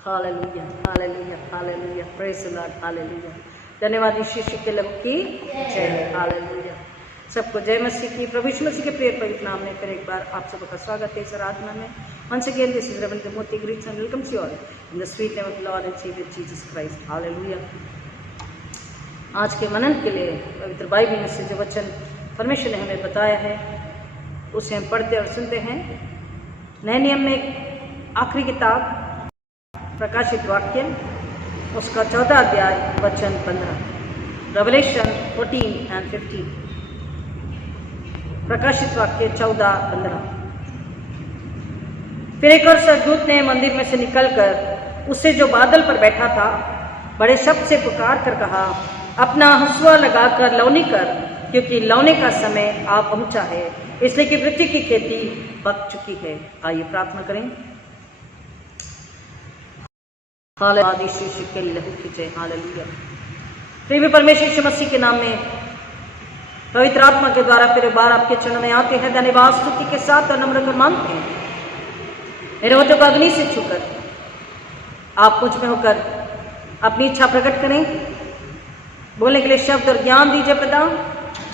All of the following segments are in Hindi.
Hallelujah, hallelujah, hallelujah, praise the Lord, hallelujah. धन्यवाद यीशु के लहू की जय, हालेलुया। सबको जय मसीह की, प्रभु यीशु मसीह के प्रिय पवित्र नाम में फिर एक बार आप सबका स्वागत है इस आराधना में। Once again, this is Reverend Timothy greets and welcomes you all in the sweet name of the Lord and Savior Jesus Christ, hallelujah. आज के मनन के लिए पवित्र बाइबल में से जो वचन परमेश्वर ने हमें बताया है उसे हम पढ़ते और सुनते हैं। नए नियम में आखिरी किताब प्रकाशित वाक्य उसका 14 अध्याय वचन 15, रेवलेशन 14 and 15। प्रकाशित वाक्य 14-15। फिर एक और स्वर्गदूत ने मंदिर में से निकलकर उससे जो बादल पर बैठा था बड़े शब्द से पुकार कर कहा, अपना हंसुआ लगाकर लौनी कर, क्योंकि लौने का समय आ पहुंचा है, इसलिए कि पृथ्वी की खेती पक चुकी है। आइए प्रार्थना करें। हालेलुया। प्रिय परमेश्वर यीशु मसीह के नाम में पवित्र आत्मा के द्वारा फिर एक बार आपके चरणों में आते हैं, धन्यवाद स्तुति के साथ और नम्र कर मांगते हैं। मेरे होठों को अग्नि से छूकर आप मुझ में होकर अपनी इच्छा प्रकट करें, बोलने के लिए शब्द और ज्ञान दीजिए पिता।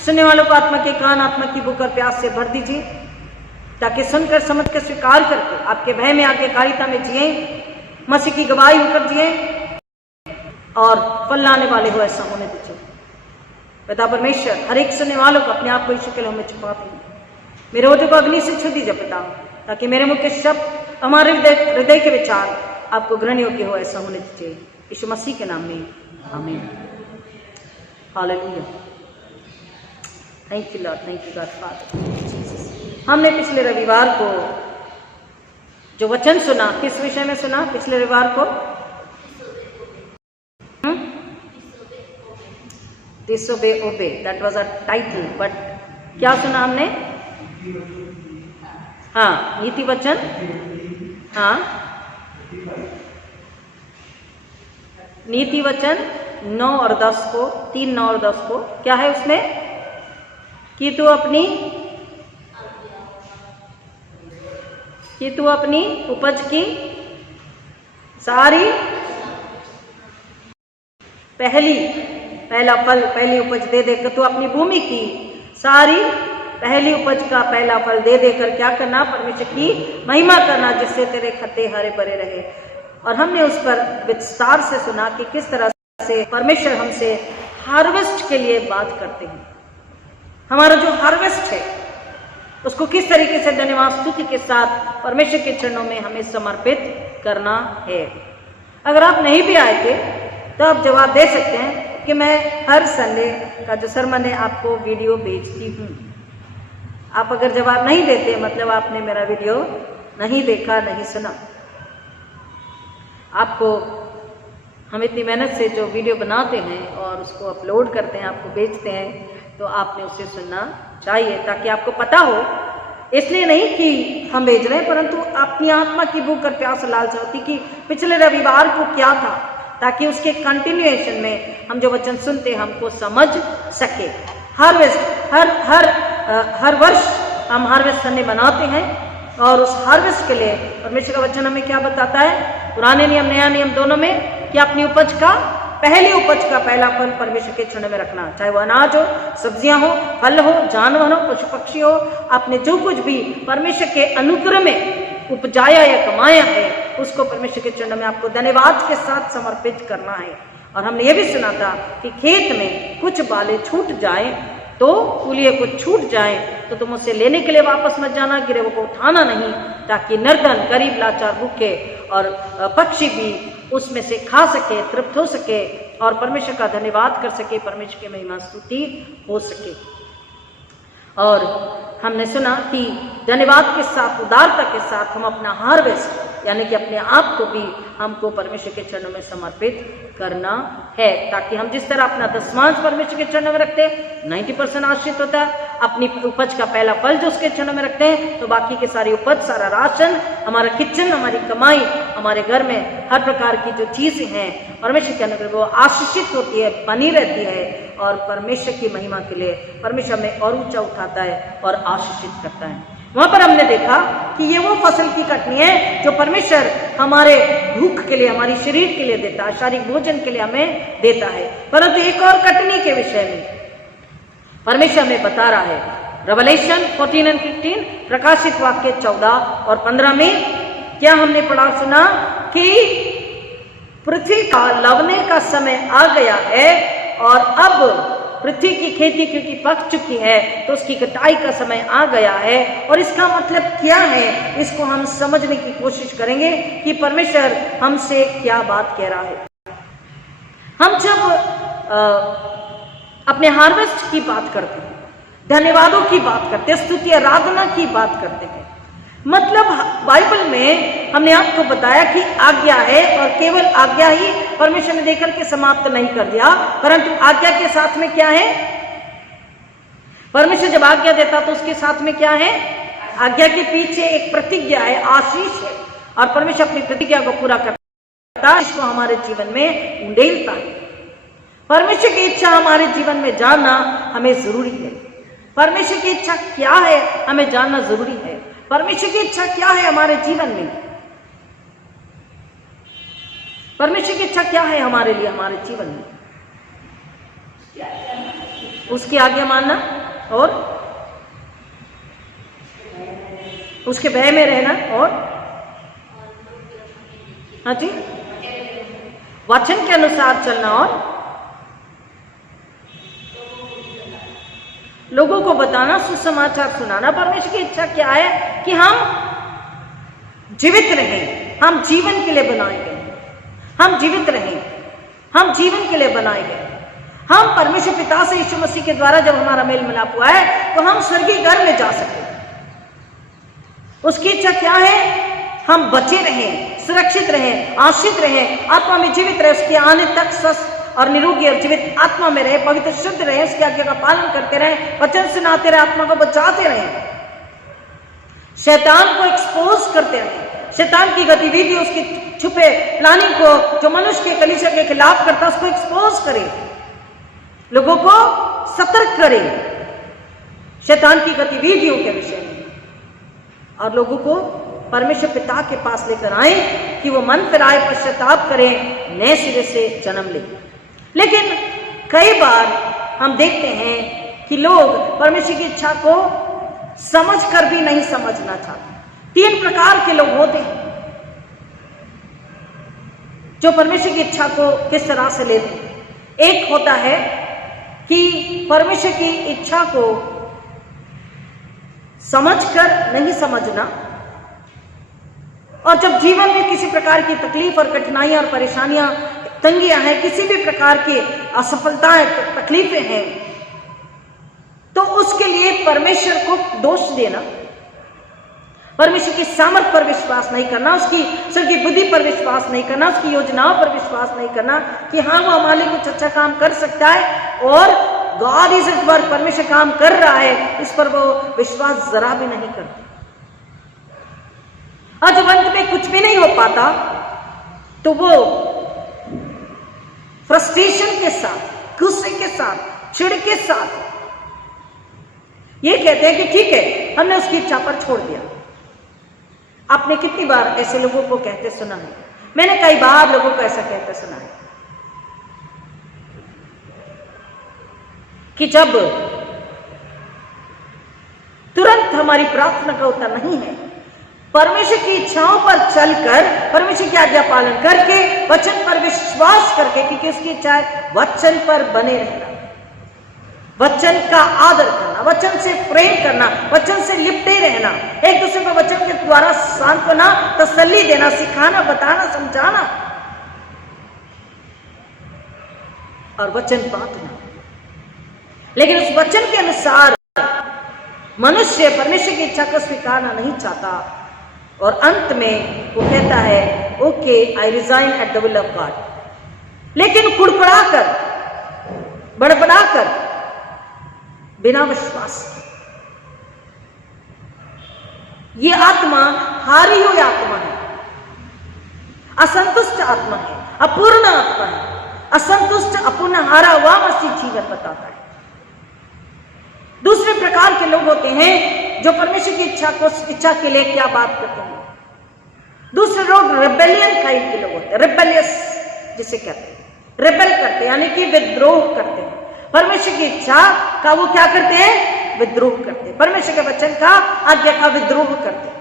सुनने वालों को आत्मा के कान, आत्मा की भूख और प्यास से भर दीजिए, ताकि सुनकर समझ कर स्वीकार करके आपके भय में आज्ञाकारिता में जिए, मसीह की गवाही होकर जिए और फल लाने वाले हो, ऐसा होने दीजिए पिता परमेश्वर। हर एक सुनने वालों को अपने आप को यीशु के लहू में छुपा दीजिए। मेरे होठों को अग्नि से छू दीजिए पिता, ताकि मेरे मुख के शब्द, हमारे हृदय के विचार आपको ग्रहण योग्य हो, ऐसा होने दीजिए यीशु मसीह के नाम में, आमीन। Hallelujah. Thank you Lord, thank you God father Jesus. हमने पिछले रविवार को जो वचन सुना, किस विषय में सुना पिछले रविवार को? Disobey, obey, that was a title, but क्या सुना हमने? हाँ, नीति वचन, हाँ, नीति वचन 9 और 10 को, 3, 9 और 10 को क्या है उसमें? कि तू अपनी उपज की सारी पहला फल, पहली उपज दे देकर, तू अपनी भूमि की सारी पहली उपज का पहला फल दे देकर क्या करना? परमेश्वर की महिमा करना, जिससे तेरे खत्ते हरे भरे रहे। और हमने उस पर विस्तार से सुना कि किस तरह से परमेश्वर हमसे हार्वेस्ट के लिए बात करते हैं। हमारा जो हार्वेस्ट है उसको किस तरीके से धन्यवाद स्तुति के साथ परमेश्वर के चरणों में हमें समर्पित करना है। अगर आप नहीं भी आए थे तो आप जवाब दे सकते हैं कि मैं हर संडे का जो सरमन है आपको वीडियो भेजती हूँ। आप अगर जवाब नहीं देते मतलब आपने मेरा वीडियो नहीं देखा, नहीं सुना। आपको हम इतनी मेहनत से जो वीडियो बनाते हैं और उसको अपलोड करते हैं, आपको भेजते हैं, तो आपने उसे सुनना चाहिए, ताकि आपको पता हो। इसलिए नहीं कि हम भेज रहे हैं, परंतु अपनी आत्मा की भूख और प्यास लालसा होती कि पिछले रविवार को क्या था, ताकि उसके कंटिन्यूएशन में हम जो वचन सुनते हैं हमको समझ सके। हार्वेस्ट हर वर्ष हम हार्वेस्ट करने बनाते हैं, और उस हार्वेस्ट के लिए परमेश्वर का वचन हमें क्या बताता है? पुराने नियम नया नियम दोनों में कि अपनी उपज का, पहली उपज का पहला फल परमेश्वर के चरणों में रखना, चाहे वो अनाज हो, सब्जियां हो, फल हो, जानवर हो, पशु पक्षी हो। आपने जो कुछ भी परमेश्वर के अनुग्रह में उपजाया या कमाया है उसको परमेश्वर के चरणों में आपको धन्यवाद के साथ समर्पित करना है। और हमने ये भी सुना था कि खेत में कुछ बाले छूट जाए तो कुलिये को छूट जाए तो तुम उसे लेने के लिए वापस मत जाना, गिरेवों को उठाना नहीं, ताकि निर्धन, गरीब, लाचार, भूखे और पक्षी भी उसमें से खा सके, तृप्त हो सके और परमेश्वर का धन्यवाद कर सके, परमेश्वर की महिमा स्तुति हो सके। और हमने सुना कि धन्यवाद के साथ, उदारता के साथ हम अपना हार्वेस्ट यानी कि अपने आप को भी हमको परमेश्वर के चरणों में समर्पित करना है, ताकि हम जिस तरह अपना दशमांश परमेश्वर के चरणों में रखते हैं 90% आश्रित होता है। अपनी उपज का पहला फल जो उसके चरणों में रखते हैं तो बाकी की सारी उपज, सारा राशन, हमारा किचन, हमारी कमाई, हमारे घर में हर प्रकार की जो चीजें हैं परमेश्वर के अनुग्रह वो आशीषित होती है, बनी रहती है और परमेश्वर की महिमा के लिए परमेश्वर हमें और ऊंचा उठाता है और आशीषित करता है। वहां पर हमने देखा कि ये वो फसल की कटनी है जो परमेश्वर हमारे भूख के लिए, हमारी शरीर के लिए देता है, शारीरिक भोजन के लिए हमें देता है। परंतु एक और कटनी के विषय में परमेश्वर हमें बता रहा है। रेवलेशन 14 और 15, प्रकाशित वाक्य 14 और 15 में क्या हमने पढ़ा सुना कि पृथ्वी का लवने का समय आ गया है और अब पृथ्वी की खेती क्योंकि पक चुकी है तो उसकी कटाई का समय आ गया है। और इसका मतलब क्या है, इसको हम समझने की कोशिश करेंगे कि परमेश्वर हमसे क्या बात कह रहा है। हम जब अपने हार्वेस्ट की बात करते हैं, धन्यवादों की बात करते हैं, स्तुति आराधना की बात करते हैं, मतलब बाइबल में हमने आपको बताया कि आज्ञा है और केवल आज्ञा ही परमेश्वर ने देकर के समाप्त नहीं कर दिया, परंतु आज्ञा के साथ में क्या है, परमेश्वर जब आज्ञा देता तो उसके साथ में क्या है, आज्ञा के पीछे एक प्रतिज्ञा है, आशीष है, और परमेश्वर अपनी प्रतिज्ञा को पूरा करता है, इसको हमारे जीवन में उंडेलता है। परमेश्वर की इच्छा हमारे जीवन में जानना हमें जरूरी है। परमेश्वर की इच्छा क्या है हमें जानना जरूरी है। परमेश्वर की इच्छा क्या है हमारे जीवन में, परमेश्वर की इच्छा क्या है हमारे लिए, हमारे जीवन में, उसकी आज्ञा मानना और उसके भय में रहना, और हाँ जी, वचन के अनुसार चलना और लोगों को बताना, सुसमाचार सुनाना। परमेश्वर की इच्छा क्या है कि हम जीवित रहें, हम जीवन के लिए बनाए गए, हम जीवित रहें, हम जीवन के लिए बनाए गए। हम परमेश्वर पिता से यीशु मसीह के द्वारा जब हमारा मेल मिलाप हुआ है तो हम स्वर्गीय घर में जा सके। उसकी इच्छा क्या है, हम बचे रहें, सुरक्षित रहें, आश्रित रहें, आत्मा में जीवित रहे, उसके आने तक स्वस्थ और निरोगी और जीवित आत्मा में रहे, पवित्र शुद्ध रहे, उसकी आज्ञा का पालन करते रहे, वचन सुनाते रहे, आत्मा को बचाते रहे, शैतान को एक्सपोज करते रहे, शैतान की गतिविधि, उसकी छुपे प्लानिंग को जो मनुष्य के कलीसिया के खिलाफ करता उसको एक्सपोज करे, लोगों को सतर्क करे शैतान की गतिविधियों के विषय में, और लोगों को परमेश्वर पिता के पास लेकर आए कि वो मन फिराए, पश्चाताप करें, नए सिरे से जन्म ले। लेकिन कई बार हम देखते हैं कि लोग परमेश्वर की इच्छा को समझकर भी नहीं समझना चाहते। 3 प्रकार के लोग होते हैं जो परमेश्वर की इच्छा को किस तरह से लेते हैं। एक होता है कि परमेश्वर की इच्छा को समझकर नहीं समझना, और जब जीवन में किसी प्रकार की तकलीफ और कठिनाइयां और परेशानियां, तंगियां हैं, किसी भी प्रकार की असफलताएं, तकलीफें हैं, तो उसके लिए परमेश्वर को दोष देना, परमेश्वर की सामर्थ पर विश्वास नहीं करना, उसकी स्वर्गीय बुद्धि पर विश्वास नहीं करना, उसकी योजनाओं पर विश्वास नहीं करना कि हाँ वो हमारे लिए कुछ अच्छा काम कर सकता है और गॉड इज एट वर्क, परमेश्वर काम कर रहा है, इस पर वो विश्वास जरा भी नहीं करता। और जब अंत में कुछ भी नहीं हो पाता तो वो फ्रस्ट्रेशन के साथ, गुस्से के साथ, चिढ़ के साथ ये कहते हैं कि ठीक है हमने उसकी इच्छा पर छोड़ दिया। आपने कितनी बार ऐसे लोगों को कहते सुना है? मैंने कई बार लोगों को ऐसा कहते सुना है कि जब तुरंत हमारी प्रार्थना का उत्तर नहीं है, परमेश्वर की इच्छाओं पर चलकर, परमेश्वर की आज्ञा पालन करके, वचन पर विश्वास करके, क्योंकि उसकी इच्छा है वचन पर बने रहना, वचन का आदर करना, वचन से प्रेम करना, वचन से लिपटे रहना, एक दूसरे को वचन के द्वारा सांत्वना, तसल्ली देना, सिखाना, बताना, समझाना और वचन बांटना। लेकिन उस वचन के अनुसार मनुष्य परमेश्वर की इच्छा को स्वीकारना नहीं चाहता और अंत में वो कहता है okay I resign at the will of God. लेकिन कुड़कुड़ाकर, बड़बड़ाकर, बिना विश्वास, ये आत्मा हारी हुई आत्मा है, असंतुष्ट आत्मा है, अपूर्ण आत्मा है, असंतुष्ट, अपूर्ण, हारा हुआ मसीह जीवन बताता है। दूसरे प्रकार के लोग होते हैं जो परमेश्वर की इच्छा के लिए क्या बात करते हैं। दूसरे लोग रिबेलियन काइंड के लोग होते हैं, रिबेलियस जिसे कहते हैं, रिबेल करते हैं यानी कि विद्रोह करते हैं। परमेश्वर की इच्छा का वो क्या करते हैं, विद्रोह करते हैं। परमेश्वर के वचन का, आज्ञा का विद्रोह करते हैं।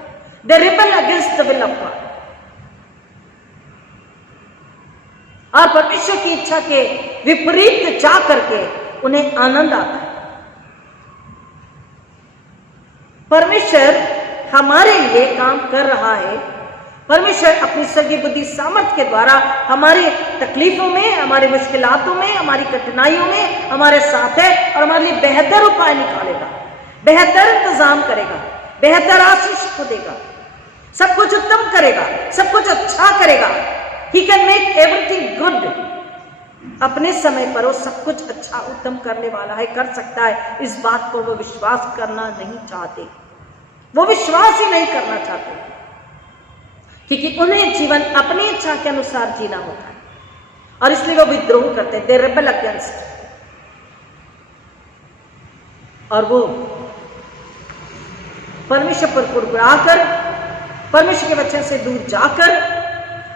They rebel against the will of God. और परमेश्वर की इच्छा के विपरीत जा करके उन्हें आनंद आता है। परमेश्वर हमारे लिए काम कर रहा है। परमेश्वर अपनी सगी बुद्धि सामर्थ के द्वारा हमारी तकलीफों में, हमारी मुश्किलातों में, हमारी कठिनाइयों में हमारे साथ है और हमारे लिए बेहतर उपाय निकालेगा, बेहतर इंतजाम करेगा, बेहतर आशीष को देगा, सब कुछ उत्तम करेगा, सब कुछ अच्छा करेगा। He can make everything good। अपने समय पर वो सब कुछ अच्छा उत्तम करने वाला है, कर सकता है। इस बात को वो विश्वास करना नहीं चाहते, वो विश्वास ही नहीं करना चाहते, क्योंकि उन्हें जीवन अपनी इच्छा के अनुसार जीना होता है और इसलिए वो विद्रोह करते हैं। They rebel against. और वो परमेश्वर पर कुड़कुड़ाकर, परमेश्वर के वचन से दूर जाकर,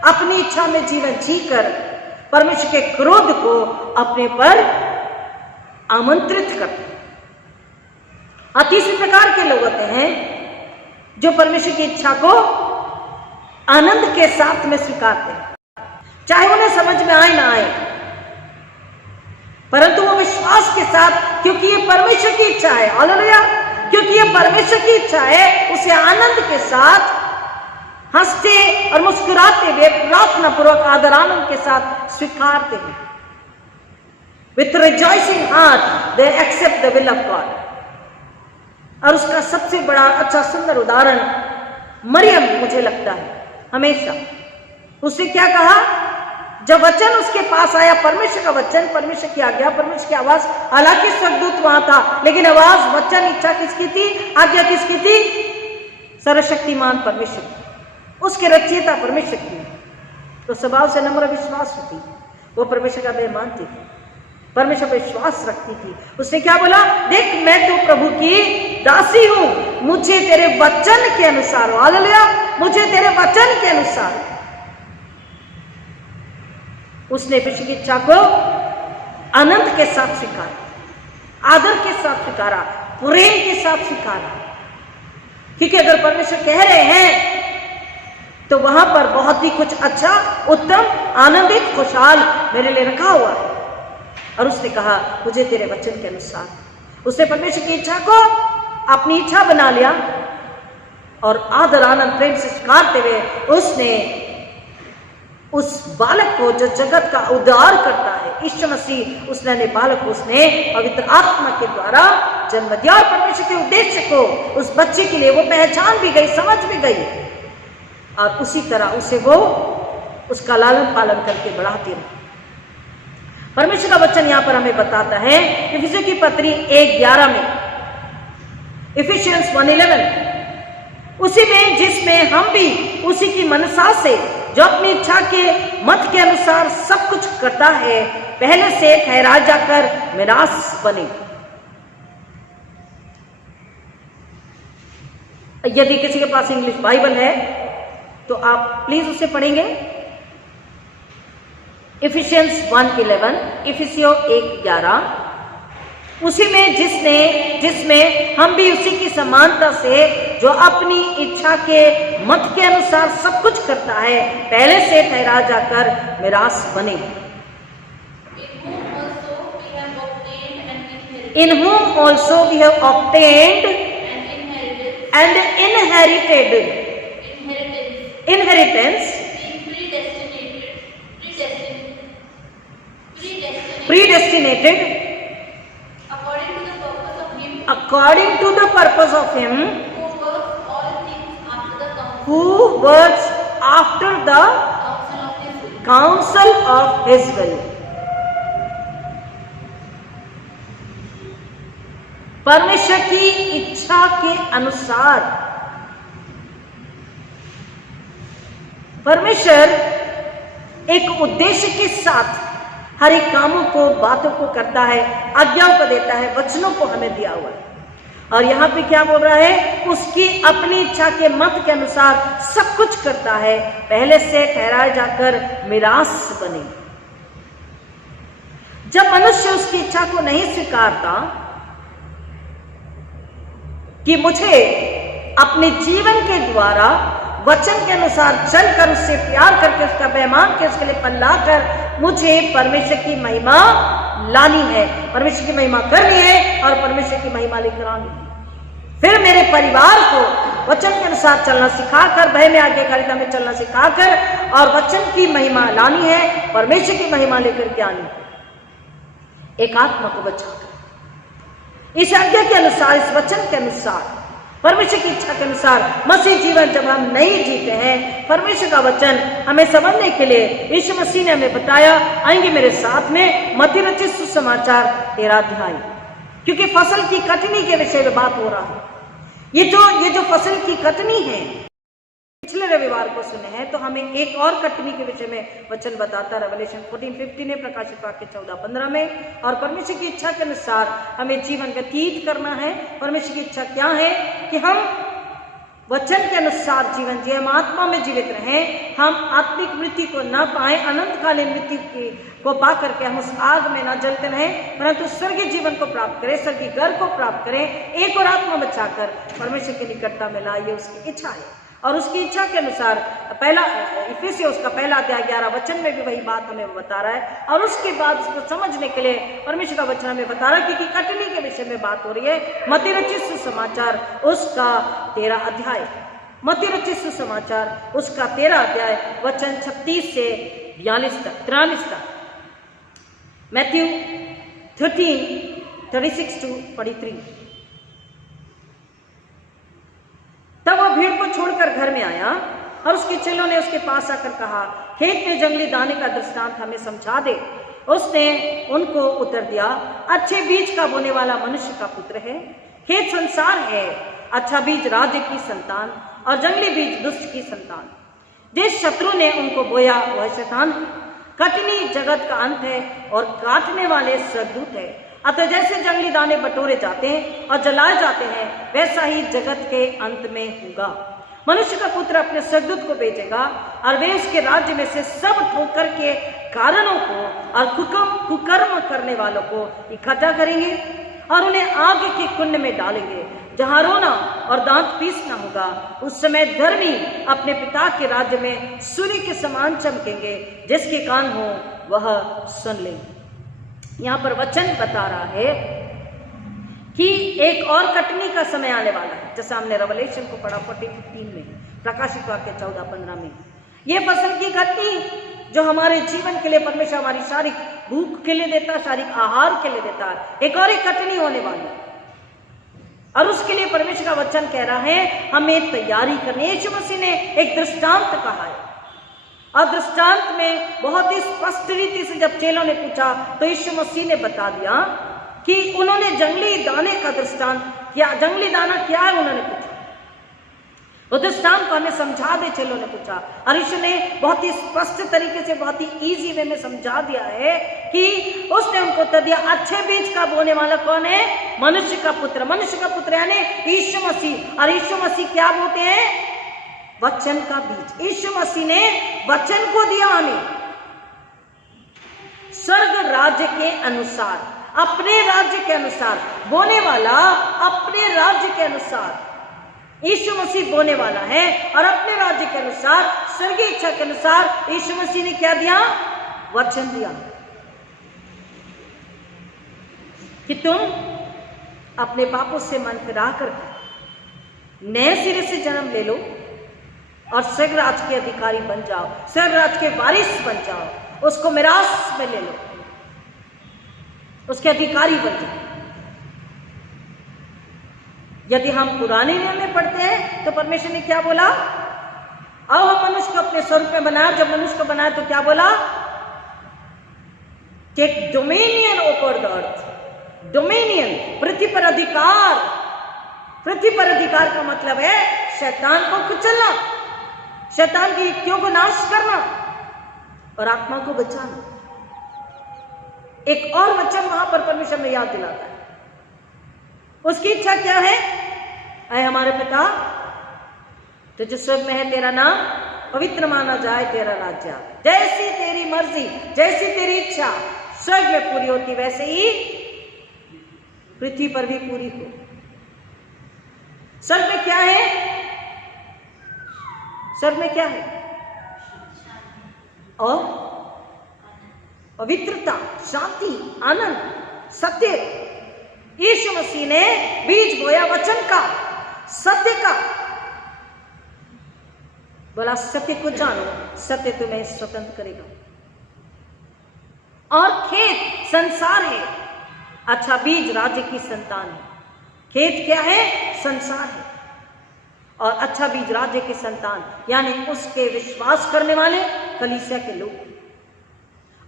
अपनी इच्छा में जीवन जीकर परमेश्वर के क्रोध को अपने पर आमंत्रित करते हैं। और तीसरे प्रकार के लोग होते हैं जो परमेश्वर की इच्छा को आनंद के साथ में स्वीकारते हैं, चाहे उन्हें समझ में आए ना आए, परंतु वो विश्वास के साथ, क्योंकि ये परमेश्वर की इच्छा है, हालेलुया, क्योंकि ये परमेश्वर की इच्छा है, उसे आनंद के साथ, हंसते और मुस्कुराते हुए, प्रार्थना पूर्वक, आदर आनंद के साथ स्वीकारते हैं। With rejoicing heart they accept the will of God. और उसका सबसे बड़ा अच्छा सुंदर उदाहरण मरियम मुझे लगता है। हमेशा उसने क्या कहा, जब वचन उसके पास आया, परमेश्वर का वचन, परमेश्वर की आज्ञा, परमेश्वर की आवाज, हालांकि स्वर्गदूत वहां था, लेकिन आवाज, वचन, इच्छा किसकी थी, आज्ञा किसकी थी, सर्वशक्तिमान परमेश्वर की, उसके रचयिता परमेश्वर की। तो स्वभाव से नम्र विश्वास होती, वो परमेश्वर का मेहमान थी, परमेश्वर पर विश्वास रखती थी। उसने क्या बोला, देख मैं तो प्रभु की दासी हूं, मुझे तेरे वचन के अनुसार, हालेलुया, मुझे तेरे वचन के अनुसार। उसने विश्व की इच्छा को आनंद के साथ स्वीकारा, आदर के साथ स्वीकारा, प्रेम के साथ स्वीकारा, क्योंकि अगर परमेश्वर कह रहे हैं तो वहां पर बहुत ही कुछ अच्छा, उत्तम, आनंदित, खुशहाल मेरे लिए रखा हुआ है। और उसने कहा, मुझे तेरे वचन के अनुसार। उसने परमेश्वर की इच्छा को अपनी इच्छा बना लिया और आदर आनंद प्रेम से स्वीकारते हुए उसने उस बालक को, जो जगत का उद्धार करता है, यीशु मसीह, उसने बालक को उसने पवित्र आत्मा के द्वारा जन्म दिया। और परमेश्वर के उद्देश्य को उस बच्चे के लिए वो पहचान भी गई, समझ भी गई, और उसी तरह उसे वो उसका लालन पालन करके बढ़ाती रही। परमेश्वर का वचन यहां पर हमें बताता है इफिसियों की पत्री 1:11 में, इफिशियंस 1:11, उसी में जिसमें हम भी उसी की मनसा से, जो अपनी इच्छा के मत के अनुसार सब कुछ करता है, पहले से ठहरा जाकर मिरास बने। यदि किसी के पास इंग्लिश बाइबल है तो आप प्लीज उसे पढ़ेंगे। इफिशियंस 1:11, इफिसियों 1:11, उसी में जिसमें हम भी उसी की समानता से, जो अपनी इच्छा के मत के अनुसार सब कुछ करता है, पहले से ठहरा जाकर मिरास बने। In whom also we have obtained and inherited inheritance, predestinated according to the purpose of him who works after the counsel of his will। परमेश्वर की इच्छा के अनुसार परमेश्वर एक उद्देश्य के साथ हर एक कामों को, बातों को करता है, आज्ञाओं को देता है, वचनों को हमें दिया हुआ है। और यहाँ पे क्या बोल रहा है, उसकी अपनी इच्छा के मत के अनुसार सब कुछ करता है, पहले से ठहराए जाकर मिरास बने। जब मनुष्य उसकी इच्छा को नहीं स्वीकारता कि मुझे अपने जीवन के द्वारा वचन के अनुसार चलकर उससे प्यार करके उसका बेईमान के उसके लिए पल्ला कर मुझे परमेश्वर की महिमा लानी है, परमेश्वर की महिमा करनी है और परमेश्वर की महिमा लेकर आनी है। फिर मेरे परिवार को वचन के अनुसार चलना सिखाकर, भय में आज्ञाकारिता में चलना सिखाकर और वचन की महिमा लानी है, परमेश्वर की महिमा लेकर के आनी है। एक आत्मा को बचाकर इस आज्ञा के अनुसार, इस वचन के अनुसार, परमेश्वर की इच्छा के अनुसार मसीह जीवन जब हम नहीं जीते हैं, परमेश्वर का वचन हमें समझने के लिए यीशु मसीह ने हमें बताया। आएंगे मेरे साथ में मत्ती रचित सुसमाचार 13 अध्याय, क्योंकि फसल की कटनी के विषय में बात हो रहा है। ये जो फसल की कटनी है, पिछले रविवार को सुने हैं, तो हमें एक और कटनी के विषय में वचन बताता है रेवलेशन 14:15 में, प्रकाशित वाक्य 14:15 में। और परमेश्वर की इच्छा के अनुसार हमें जीवन व्यतीत करना है। परमेश्वर की इच्छा क्या है कि हम वचन के अनुसार जीवन जिए, हम आत्मा में जीवित रहें, हम आत्मिक मृत्यु को न पाए, अनंतकालीन मृत्यु को पा करके हम उस आग में न जलते रहें, परंतु स्वर्गीय जीवन को प्राप्त करें, स्वर्गीय घर को प्राप्त करें, एक और आत्मा बचाकर परमेश्वर की निकटता में लाए, ये उसकी इच्छा है। और उसकी इच्छा के अनुसार पहला इफिसियों उसका 1 अध्याय 11 वचन में भी वही बात हमें बता रहा है। और उसके बाद उसको समझने के लिए परमेश्वर का वचन हमें बता रहा है, क्योंकि कटनी के विषय में बात हो रही है। मत्ती रचित सुसमाचार उसका 13 अध्याय, मत्ती रचित सुसमाचार उसका 13 अध्याय वचन 36 से 43 तक, मैथ्यू 13:36-43। तब वह भीड़ को छोड़कर घर में आया और उसके चेलों ने उसके पास आकर कहा, खेत में जंगली दाने का दृष्टांत हमें समझा दे। उसने उनको उत्तर दिया, अच्छे बीज का बोने वाला मनुष्य का पुत्र है। खेत संसार है, अच्छा बीज राज्य की संतान और जंगली बीज दुष्ट की संतान। जिस शत्रु ने उनको बोया वह शैतान है। कटनी जगत का अंत है और काटने वाले स्वर्गदूत है। अतः जैसे जंगली दाने बटोरे जाते हैं और जलाए जाते हैं, वैसा ही जगत के अंत में होगा। मनुष्य का पुत्र अपने स्वर्गदूत को भेजेगा और वे उसके राज्य में से सब ठोकर के कारणों को और कुकर्म करने वालों को इकट्ठा करेंगे और उन्हें आग के कुंड में डालेंगे, जहां रोना और दांत पीसना होगा। उस समय धर्मी अपने पिता के राज्य में सूर्य के समान चमकेंगे। जिसके कान हो वह सुन ले। यहाँ पर वचन बता रहा है कि एक और कटनी का समय आने वाला है, जैसा हमने रेवलेशन को पढ़ा 14:15 में, प्रकाशित वाक्य 14:15 में। ये फसल की कटनी जो हमारे जीवन के लिए परमेश्वर हमारी शारीरिक भूख के लिए देता है, शारीरिक आहार के लिए देता है, एक और एक कटनी होने वाली है और उसके लिए परमेश्वर का वचन कह रहा है हमें तैयारी करनी है। यीशु मसीह ने एक दृष्टांत कहा है और दृष्टांत में बहुत ही स्पष्ट रीति से जब चेलों ने पूछा तो यीशु मसीह ने बता दिया कि उन्होंने जंगली दाने का दृष्टांत किया। जंगली दाना क्या है उन्होंने पूछा, वो दृष्टांत को हमें समझा दे, चेलों ने पूछा और यीशु ने बहुत ही स्पष्ट तरीके से, बहुत ही इजी वे में समझा दिया है कि उसने उनको उत्तर दिया, अच्छे बीज का बोने वाला कौन है? मनुष्य का पुत्र। मनुष्य का पुत्र यानी यीशु मसीह। और यीशु मसीह क्या बोलते हैं? वचन का बीज। यीशु मसीह ने वचन को दिया हमें स्वर्ग राज्य के अनुसार, अपने राज्य के अनुसार बोने वाला, अपने राज्य के अनुसार यीशु मसीह बोने वाला है और अपने राज्य के अनुसार, स्वर्गीय इच्छा के अनुसार यीशु मसीह ने क्या दिया? वचन दिया कि तुम अपने पापों से मन फिरा कर नए सिरे से जन्म ले लो और स्वर्ग राज के अधिकारी बन जाओ, स्वर्ग राज के वारिस बन जाओ, उसको मिरास में ले लो, उसके अधिकारी बन जाओ। यदि हम पुराने नियम में पढ़ते हैं तो परमेश्वर ने क्या बोला? आओ हम मनुष्य को अपने स्वरूप में बनाया। जब मनुष्य को बनाया तो क्या बोला? Take dominion over the earth. Dominion, पृथ्वी पर अधिकार। पृथ्वी पर अधिकार का मतलब है शैतान को कुचलना, शैतान की युक्तियों को नाश करना और आत्मा को बचाना। एक और वचन वहां पर परमेश्वर में याद दिलाता है, उसकी इच्छा क्या है? ऐ हमारे पिता तो जो स्वर्ग में है, तेरा नाम पवित्र माना जाए, तेरा राज्य आए, जैसी तेरी मर्जी, जैसी तेरी इच्छा स्वर्ग में पूरी होती वैसे ही पृथ्वी पर भी पूरी हो। स्वर्ग में क्या है? स्वर्ग में क्या है? और पवित्रता, शांति, आनंद, सत्य। यीशु मसीह ने बीज बोया वचन का, सत्य का। बोला सत्य को जानो, सत्य तुम्हें स्वतंत्र करेगा। और खेत संसार है, अच्छा बीज राज्य की संतान है। खेत क्या है? संसार है। और अच्छा बीज राज्य की संतान, यानी उसके विश्वास करने वाले कलीसिया के लोग।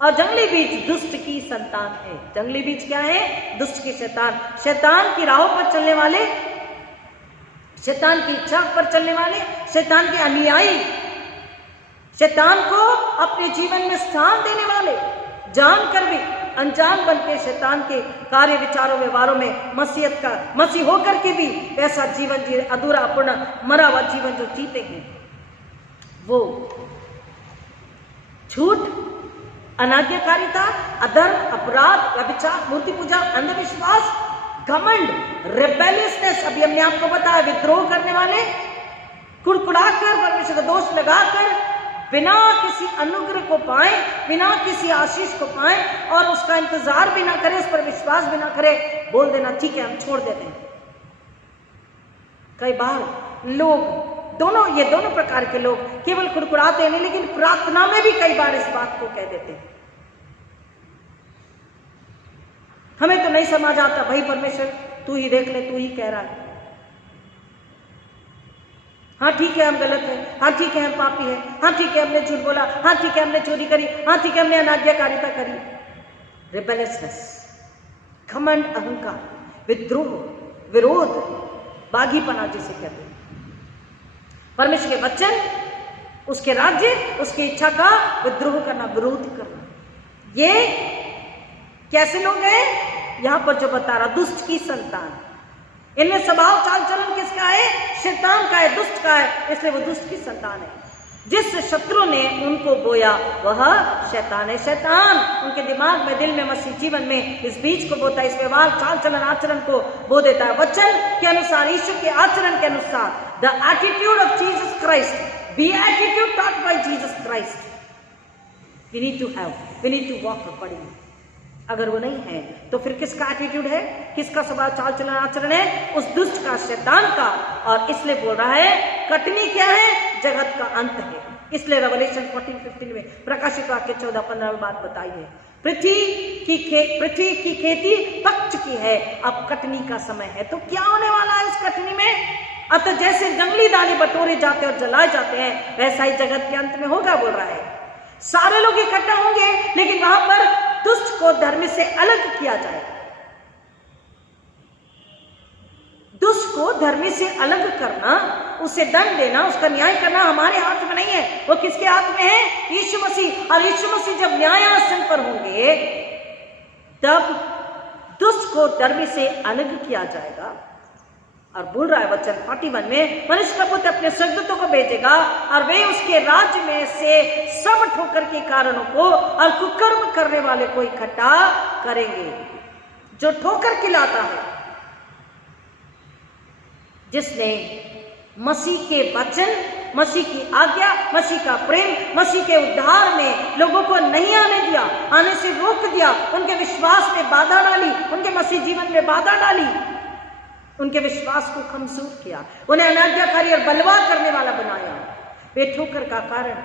और जंगली बीज दुष्ट की संतान है। जंगली बीज क्या है? दुष्ट की शैतान, शैतान की राहों पर चलने वाले, शैतान की इच्छा पर चलने वाले, शैतान के अनुयायी, शैतान को अपने जीवन में स्थान देने वाले, जानकर भी अनजान बन के शैतान के कार्य विचारों व्यवहारों में मसीहत का मसीह होकर के भी वैसा जीवन जी, अधूरा अपूर्ण मरा हुआ जीवन जो जीते हैं, वो झूठ, अनाज्ञाकारिता, अधर्म, अपराध, व्यभिचार, मूर्ति पूजा, अंधविश्वास, घमंड, रेबेलियसनेस, अभी हमने आपको बताया, विद्रोह करने वाले, कुड़कुड़ाकर परमेश्वर का दोष लगाकर बिना किसी अनुग्रह को पाए, बिना किसी आशीष को पाए और उसका इंतजार भी ना करे, उस पर विश्वास भी ना करे, बोल देना ठीक है हम छोड़ देते हैं। कई बार लोग ये दोनों प्रकार के लोग केवल कुड़कुड़ाते नहीं, लेकिन प्रार्थना में भी कई बार इस बात को कह देते हैं। हमें तो नहीं समझ आता, भाई परमेश्वर तू ही देख ले, तू ही कह रहा है। हाँ ठीक है हम गलत हैं, हाँ ठीक है हम पापी हैं, हाँ ठीक है हमने झूठ बोला, हाँ ठीक है हमने चोरी करी, हाँ ठीक है हमने अनाज्ञाकारिता करी। रिबेलियसनेस, घमंड, अहंकार, विद्रोह, विरोध, बागीपना जिसे कहते हैं। परमेश्वर के वचन, उसके राज्य, उसकी इच्छा का विद्रोह करना, विरोध करना। ये कैसे लोग हैं? यहां पर जो बता रहा, दुष्ट की संतान। इनमें स्वभाव चाल चलन किसका है? शैतान का है, दुष्ट का है, इसलिए वो दुष्ट की संतान है। जिस शत्रु ने उनको बोया वह शैतान है। शैतान उनके दिमाग में, दिल में, मसीह जीवन में इस बीज को बोता है, इस व्यवहार, चाल चलन, आचरण को बो देता है। वचन के अनुसार, ईश्वर के आचरण के अनुसार, the attitude of Jesus Christ, be attitude taught by Jesus Christ, we need to have, we need to walk accordingly. अगर वो नहीं है तो फिर किसका एटीट्यूड है? किसका स्वभाव, चाल चलन, आचरण है? उस दुष्ट का, शैतान का। और इसलिए बोल रहा है कटनी क्या है? जगत का अंत है। इसलिए रेवलेशन 14:15 में, प्रकाशित वाक्य 14-15 में बात बताई है। पृथ्वी की खेती पक चुकी है, अब कटनी का समय है। तो क्या होने वाला है उस कटनी में? अतः जैसे जंगली दाने बटोरे जाते और जलाए जाते हैं, वैसा ही जगत के अंत में होगा, बोल रहा है। सारे लोग इकट्ठा होंगे, लेकिन वहां पर दुष्ट को धर्म से अलग किया जाएगा। दुष्ट को धर्म से अलग करना, उसे दंड देना, उसका न्याय करना हमारे हाथ में नहीं है। वो किसके हाथ में है? यीशु मसीह। और यीशु मसीह जब न्यायासन पर होंगे, तब दुष्ट को धर्म से अलग किया जाएगा। और बोल रहा है वचन 41 में, मनुष्य का पुत्र अपने स्वर्गदूतों को भेजेगा और वे उसके राज्य में से सब ठोकर के कारणों को और कुकर्म करने वाले को इकट्ठा करेंगे। जो ठोकर खिलाता है, जिसने मसीह के वचन, मसीह की आज्ञा, मसीह का प्रेम, मसीह के उद्धार में लोगों को नहीं आने दिया, आने से रोक दिया, उनके विश्वास में बाधा डाली, उनके मसीह जीवन में बाधा डाली, उनके विश्वास को कमजोर किया, उन्हें अनाज्ञाकारी और बलवा करने वाला बनाया, वे ठोकर का कारण।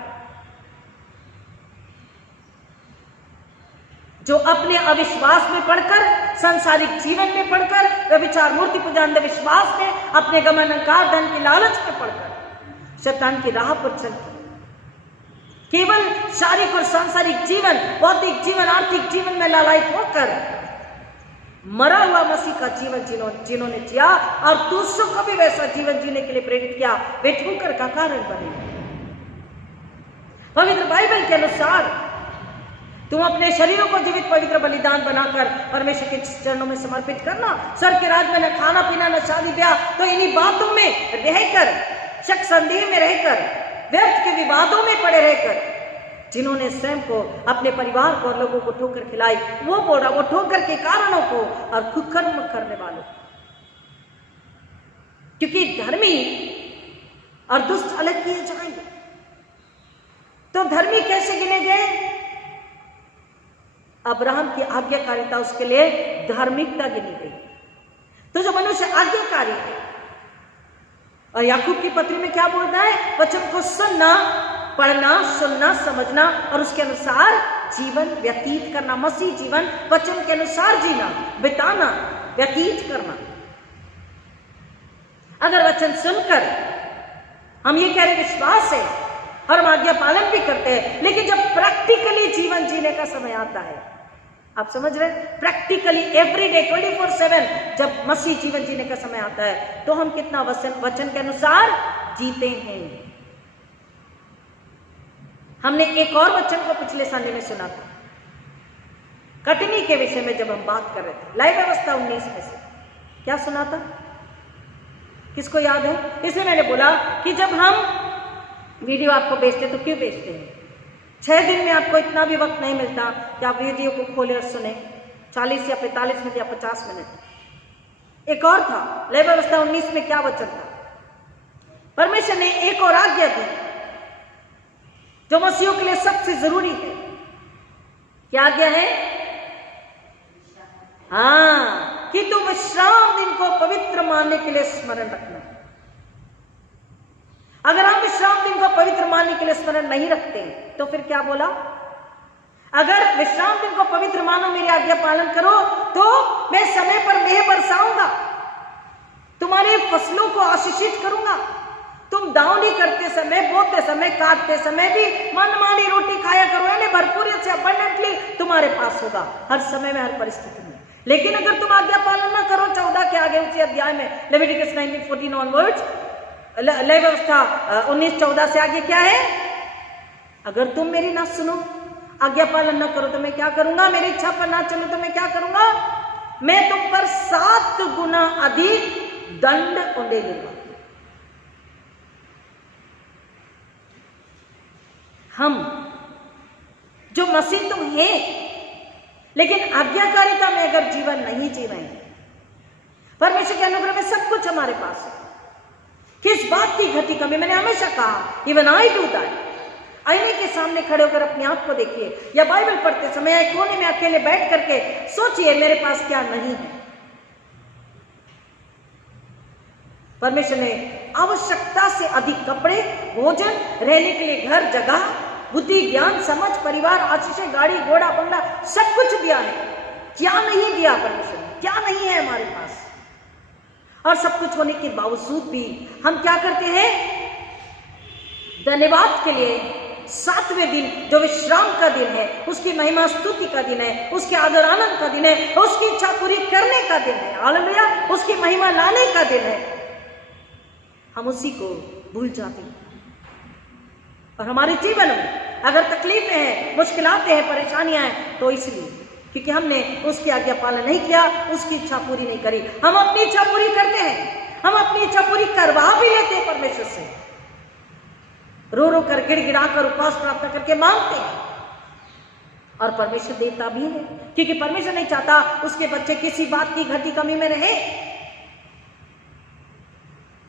जो अपने अविश्वास में पढ़कर, सांसारिक जीवन में पढ़कर, व्यभिचार, मूर्ति पूजा, अंधविश्वास में, अपने गमन, अहंकार, धन की लालच में पढ़कर, शैतान की राह पर चलकर, केवल शारीरिक और सांसारिक जीवन, भौतिक जीवन, आर्थिक जीवन में लालायित होकर मरा हुआ मसीह का जीवन जिन्होंने जिया और दूसरों को भी वैसा जीवन जीने के लिए प्रेरित किया, वे ठोकर का कारण बने। पवित्र बाइबल के अनुसार तुम अपने शरीरों को जीवित पवित्र बलिदान बनाकर परमेश्वर के चरणों में समर्पित करना। स्वर्ग के राज्य में न खाना पीना न शादी ब्याह, तो इन्हीं बातों में रहकर, शक संदेह में रहकर, व्यर्थ के विवादों में पड़े रहकर, जिन्होंने स्वयं को, अपने परिवार को और लोगों को ठोकर खिलाई, वो बोल रहा, वो ठोकर के कारणों को और कुकर्म करने वालों, क्योंकि धर्मी और दुष्ट अलग किए जाएंगे। तो धर्मी कैसे गिने गए? अब्राहम की आज्ञाकारिता उसके लिए धार्मिकता गिनी गई। तो जो मनुष्य आज्ञाकारी है, और याकूब की पत्री में क्या बोलता है? वचन को सुनना, पढ़ना, सुनना, समझना और उसके अनुसार जीवन व्यतीत करना। मसीह जीवन वचन के अनुसार जीना, बिताना, व्यतीत करना। अगर वचन सुनकर हम ये कह रहे विश्वास है और हम आज्ञा पालन भी करते हैं, लेकिन जब प्रैक्टिकली जीवन जीने का समय आता है, आप समझ रहे, प्रैक्टिकली एवरीडे 24/7 जब मसीह जीवन जीने का समय आता है, तो हम कितना वचन के अनुसार जीते हैं। हमने एक और वचन को पिछले संडे में सुना था, कटनी के विषय में जब हम बात कर रहे थे, लाइव व्यवस्था 19 में से क्या सुना था? किसको याद है? इसलिए मैंने बोला कि जब हम वीडियो आपको भेजते तो क्यों भेजते हैं? 6 दिन में आपको इतना भी वक्त नहीं मिलता कि आप वीडियो को खोले और सुने, 40 या 45 मिनट या 50 मिनट। एक और था, लाइव व्यवस्था 19 में क्या वचन था? परमेश्वर ने एक और आज्ञा दी जो मसीहों के लिए सबसे जरूरी है। क्या आज्ञा है? हाँ, कि तुम विश्राम दिन को पवित्र मानने के लिए स्मरण रखना। अगर हम विश्राम दिन को पवित्र मानने के लिए स्मरण नहीं रखते तो फिर क्या बोला? अगर विश्राम दिन को पवित्र मानो, मेरी आज्ञा पालन करो, तो मैं समय पर मेह बरसाऊंगा, तुम्हारी फसलों को आशीषित करूंगा। तुम दावनी करते समय, बोते समय, काटते समय भी मनमानी रोटी खाया करो, यानी भरपूरियत से, अबंडेंटली तुम्हारे पास होगा हर समय में, हर परिस्थिति में। लेकिन अगर तुम आज्ञा पालन ना करो, 14 के आगे उसी अध्याय में, लेविटिकस 19:14 ऑनवर्ड्स, लय व्यवस्था 19:14 से आगे क्या है? अगर तुम मेरी ना सुनो, आज्ञा पालन ना करो, तो मैं क्या करूंगा? मेरी इच्छा पर ना चलो तो मैं क्या करूंगा? मैं तुम पर 7 गुना अधिक दंड उंडेलूंगा। हम जो मसीह तो हैं, लेकिन आज्ञाकारिता में अगर जीवन नहीं जी रहे हैं, परमेश्वर के अनुग्रह में सब कुछ हमारे पास है, किस बात की घटी कमी? मैंने हमेशा कहा, इवन आई डू दैट। आईने के सामने खड़े होकर अपने आप को देखिए, या बाइबल पढ़ते समय या कोने में अकेले बैठ करके सोचिए, मेरे पास क्या नहीं है। परमेश्वर ने आवश्यकता से अधिक कपड़े, भोजन, रहने के लिए घर, जगह, बुद्धि, ज्ञान, समझ, परिवार, आशीषें, गाड़ी, घोड़ा, बंगला, सब कुछ दिया है। क्या नहीं दिया परमेश्वर ने? क्या नहीं है हमारे पास? और सब कुछ होने के बावजूद भी हम क्या करते हैं? धन्यवाद के लिए 7वें दिन जो विश्राम का दिन है, उसकी महिमा स्तुति का दिन है, उसके आदर आनंद का दिन है, उसकी इच्छा पूरी करने का दिन है, हालेलुया, उसकी महिमा लाने का दिन है, हम उसी को भूल जाते हैं। और हमारे जीवन में अगर तकलीफें हैं, मुश्किलातें हैं, परेशानियां हैं, तो इसलिए क्योंकि हमने उसकी आज्ञा पालन नहीं किया, उसकी इच्छा पूरी नहीं करी। हम अपनी इच्छा पूरी करते हैं, हम अपनी इच्छा पूरी करवा भी लेते हैं परमेश्वर से, रो रो कर, गिड़गिड़ा कर, उपवास प्रार्थना करके मांगते हैं, और परमेश्वर देता भी है, क्योंकि परमेश्वर नहीं चाहता उसके बच्चे किसी बात की घटी कमी में रहे।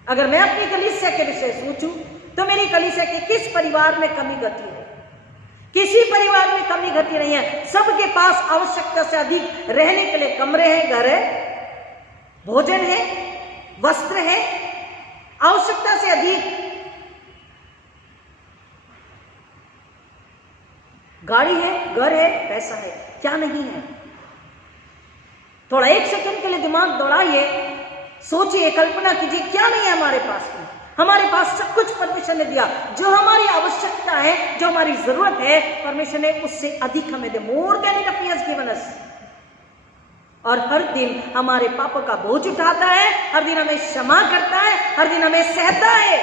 अगर मैं अपनी कलीसिया के विषय सोचूं तो मेरी कलीसिया के किस परिवार में कमी घटी है? किसी परिवार में कमी घटी नहीं है। सबके पास आवश्यकता से अधिक रहने के लिए कमरे हैं, घर है, भोजन है, वस्त्र है, आवश्यकता से अधिक गाड़ी है, घर है, पैसा है। क्या नहीं है? थोड़ा 1 सेकंड के लिए दिमाग दौड़ाइए, सोचिए, कल्पना कीजिए, क्या नहीं है हमारे पास में? हमारे पास सब कुछ परमेश्वर ने दिया। जो हमारी आवश्यकता है, जो हमारी जरूरत है, परमेश्वर ने उससे अधिक हमें दे, more than enough he has given us. और हर दिन हमारे पापों का बोझ उठाता है, हर दिन हमें क्षमा करता है, हर दिन हमें सहता है।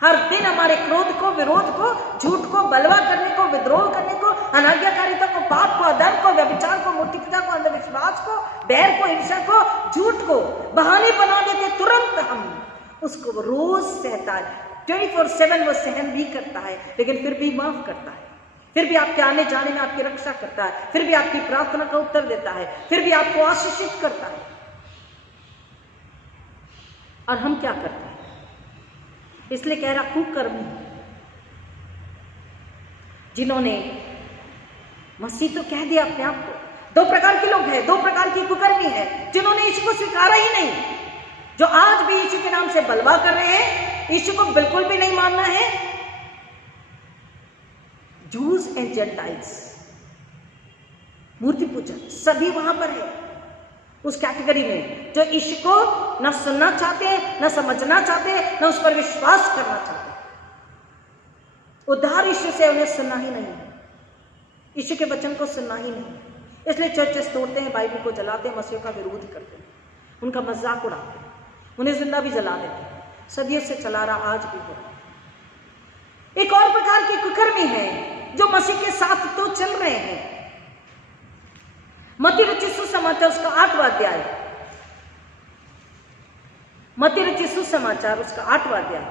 हर दिन हमारे क्रोध को, विरोध को, झूठ को, बलवा करने को, विद्रोह करने को, अनाज्ञाकारिता को, पाप को, अधर्म को, व्यभिचार को, मूर्ति पूजा को, अंधविश्वास को, बैर को, हिंसा को, झूठ को बहाने बना देते तुरंत हम उसको वो रोज सहता है, 24/7 वो सहन भी करता है, लेकिन फिर भी माफ करता है, फिर भी आपके आने जाने में आपकी रक्षा करता है, फिर भी आपकी प्रार्थना का उत्तर देता है, फिर भी आपको आशीषित करता है। और हम क्या करते हैं? इसलिए कह रहा कुकर्मी, जिन्होंने मसीह तो कह दिया अपने आप को। 2 प्रकार के लोग हैं, 2 प्रकार की कुकर्मी है, जिन्होंने यीशु को स्वीकारा ही नहीं, जो आज भी यीशु के नाम से बलवा कर रहे हैं, यीशु को बिल्कुल भी नहीं मानना है। जूस एंड जेंटाइल्स, मूर्ति पूजक, सभी वहां पर है उस कैटेगरी में, जो यीशु को न सुनना चाहते, न समझना चाहते, न उस पर विश्वास करना चाहते। उद्धार यीशु से उन्हें सुनना ही नहीं है, यीशु के वचन को सुनना ही नहीं, इसलिए चर्चेस तोड़ते हैं, बाइबल को जलाते हैं, मसीह का विरोध करते हैं, उनका मजाक उड़ाते हैं, उन्हें जिंदा भी जला देते हैं। सदियों से चला रहा, आज भी हो रहा। एक और प्रकार की कुकर्मी है जो मसीह के साथ तो चल रहे हैं। मत्ती रचित सुसमाचार उसका 8वां अध्याय, मत्ती रचित सुसमाचार उसका 8वां अध्याय,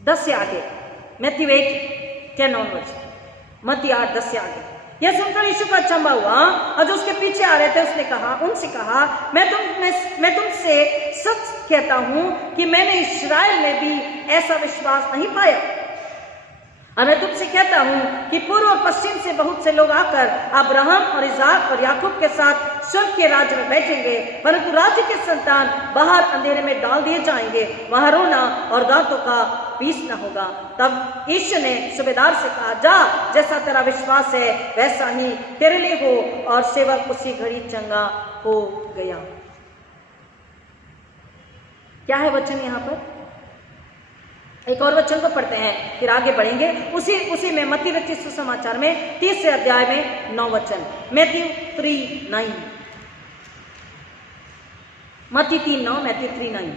दस से आगे, मैथ्यू 8:10 मत्ती 8:10 से आगे। यह सुनकर यीशु को अचंभा हुआ और जो उसके पीछे आ रहे थे उनसे कहा, मैं तुमसे सच कहता हूं कि मैंने इस्राएल में भी ऐसा विश्वास नहीं पाया। और मैं तुमसे कहता हूं कि पूर्व और पश्चिम से बहुत से लोग आकर अब्राहम और इसहाक और याकूब के साथ स्वर्ग के राज्य में बैठेंगे, परंतु राज्य के संतान बाहर अंधेरे में डाल दिए जाएंगे, वहां रोना और दांतों का पीसना होगा। तब यीशु ने सूबेदार से कहा, जा, जैसा तेरा विश्वास है वैसा ही तेरे लिए हो, और सेवक उसी घड़ी चंगा हो गया। क्या है वचन यहाँ पर? एक और वचन को पढ़ते हैं, फिर आगे बढ़ेंगे। उसी में मत्ती रचित सुसमाचार में 30 अध्याय में 9 वचन, मैथ्यू 3:9, मत्ती 3:9, मैथ्यू 3:9।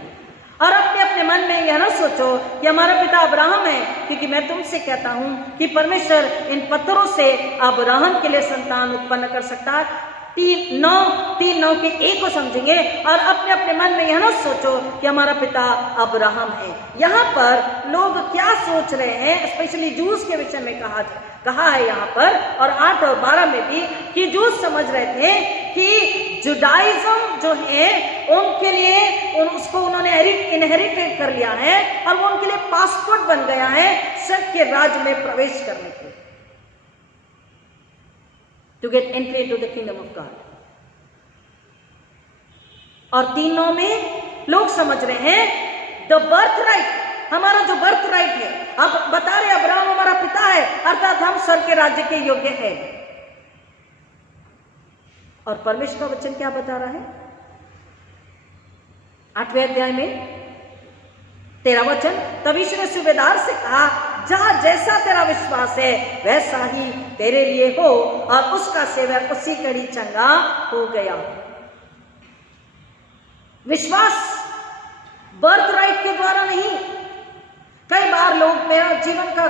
और अपने अपने मन में यह न सोचो कि हमारा पिता अब्राहम है, क्योंकि मैं तुमसे कहता हूं कि परमेश्वर इन पत्थरों से अब्राहम के लिए संतान उत्पन्न कर सकता है। 3:9 के एक को समझेंगे। और अपने अपने मन में यह ना सोचो कि हमारा पिता अब्राहम है। यहाँ पर लोग क्या सोच रहे हैं, स्पेशली जूस के विषय में कहा है यहाँ पर, और 8 और 12 में भी, कि जूस समझ रहे थे कि जुडाइज्म जो है उनके लिए उसको उन्होंने इनहेरिट कर लिया है, और वो उनके लिए पासपोर्ट बन गया है स्वर्ग के राज्य में प्रवेश करने के, to get entry into the kingdom of God। और 3:9 में लोग समझ रहे हैं द बर्थ राइट, हमारा जो बर्थ राइट है, अब बता रहे अब्राहम हमारा पिता है, अर्थात हम स्वर्ग के राज्य के योग्य हैं। और परमेश्वर का वचन क्या बता रहा है? 8वें अध्याय में 13 वचन, तब यीशु ने सूबेदार से कहा, जा, जैसा तेरा विश्वास है वैसा ही तेरे लिए हो, और उसका सेवक उसी घड़ी चंगा हो गया। विश्वास बर्थ राइट के द्वारा नहीं। कई बार लोग, मेरा जीवन का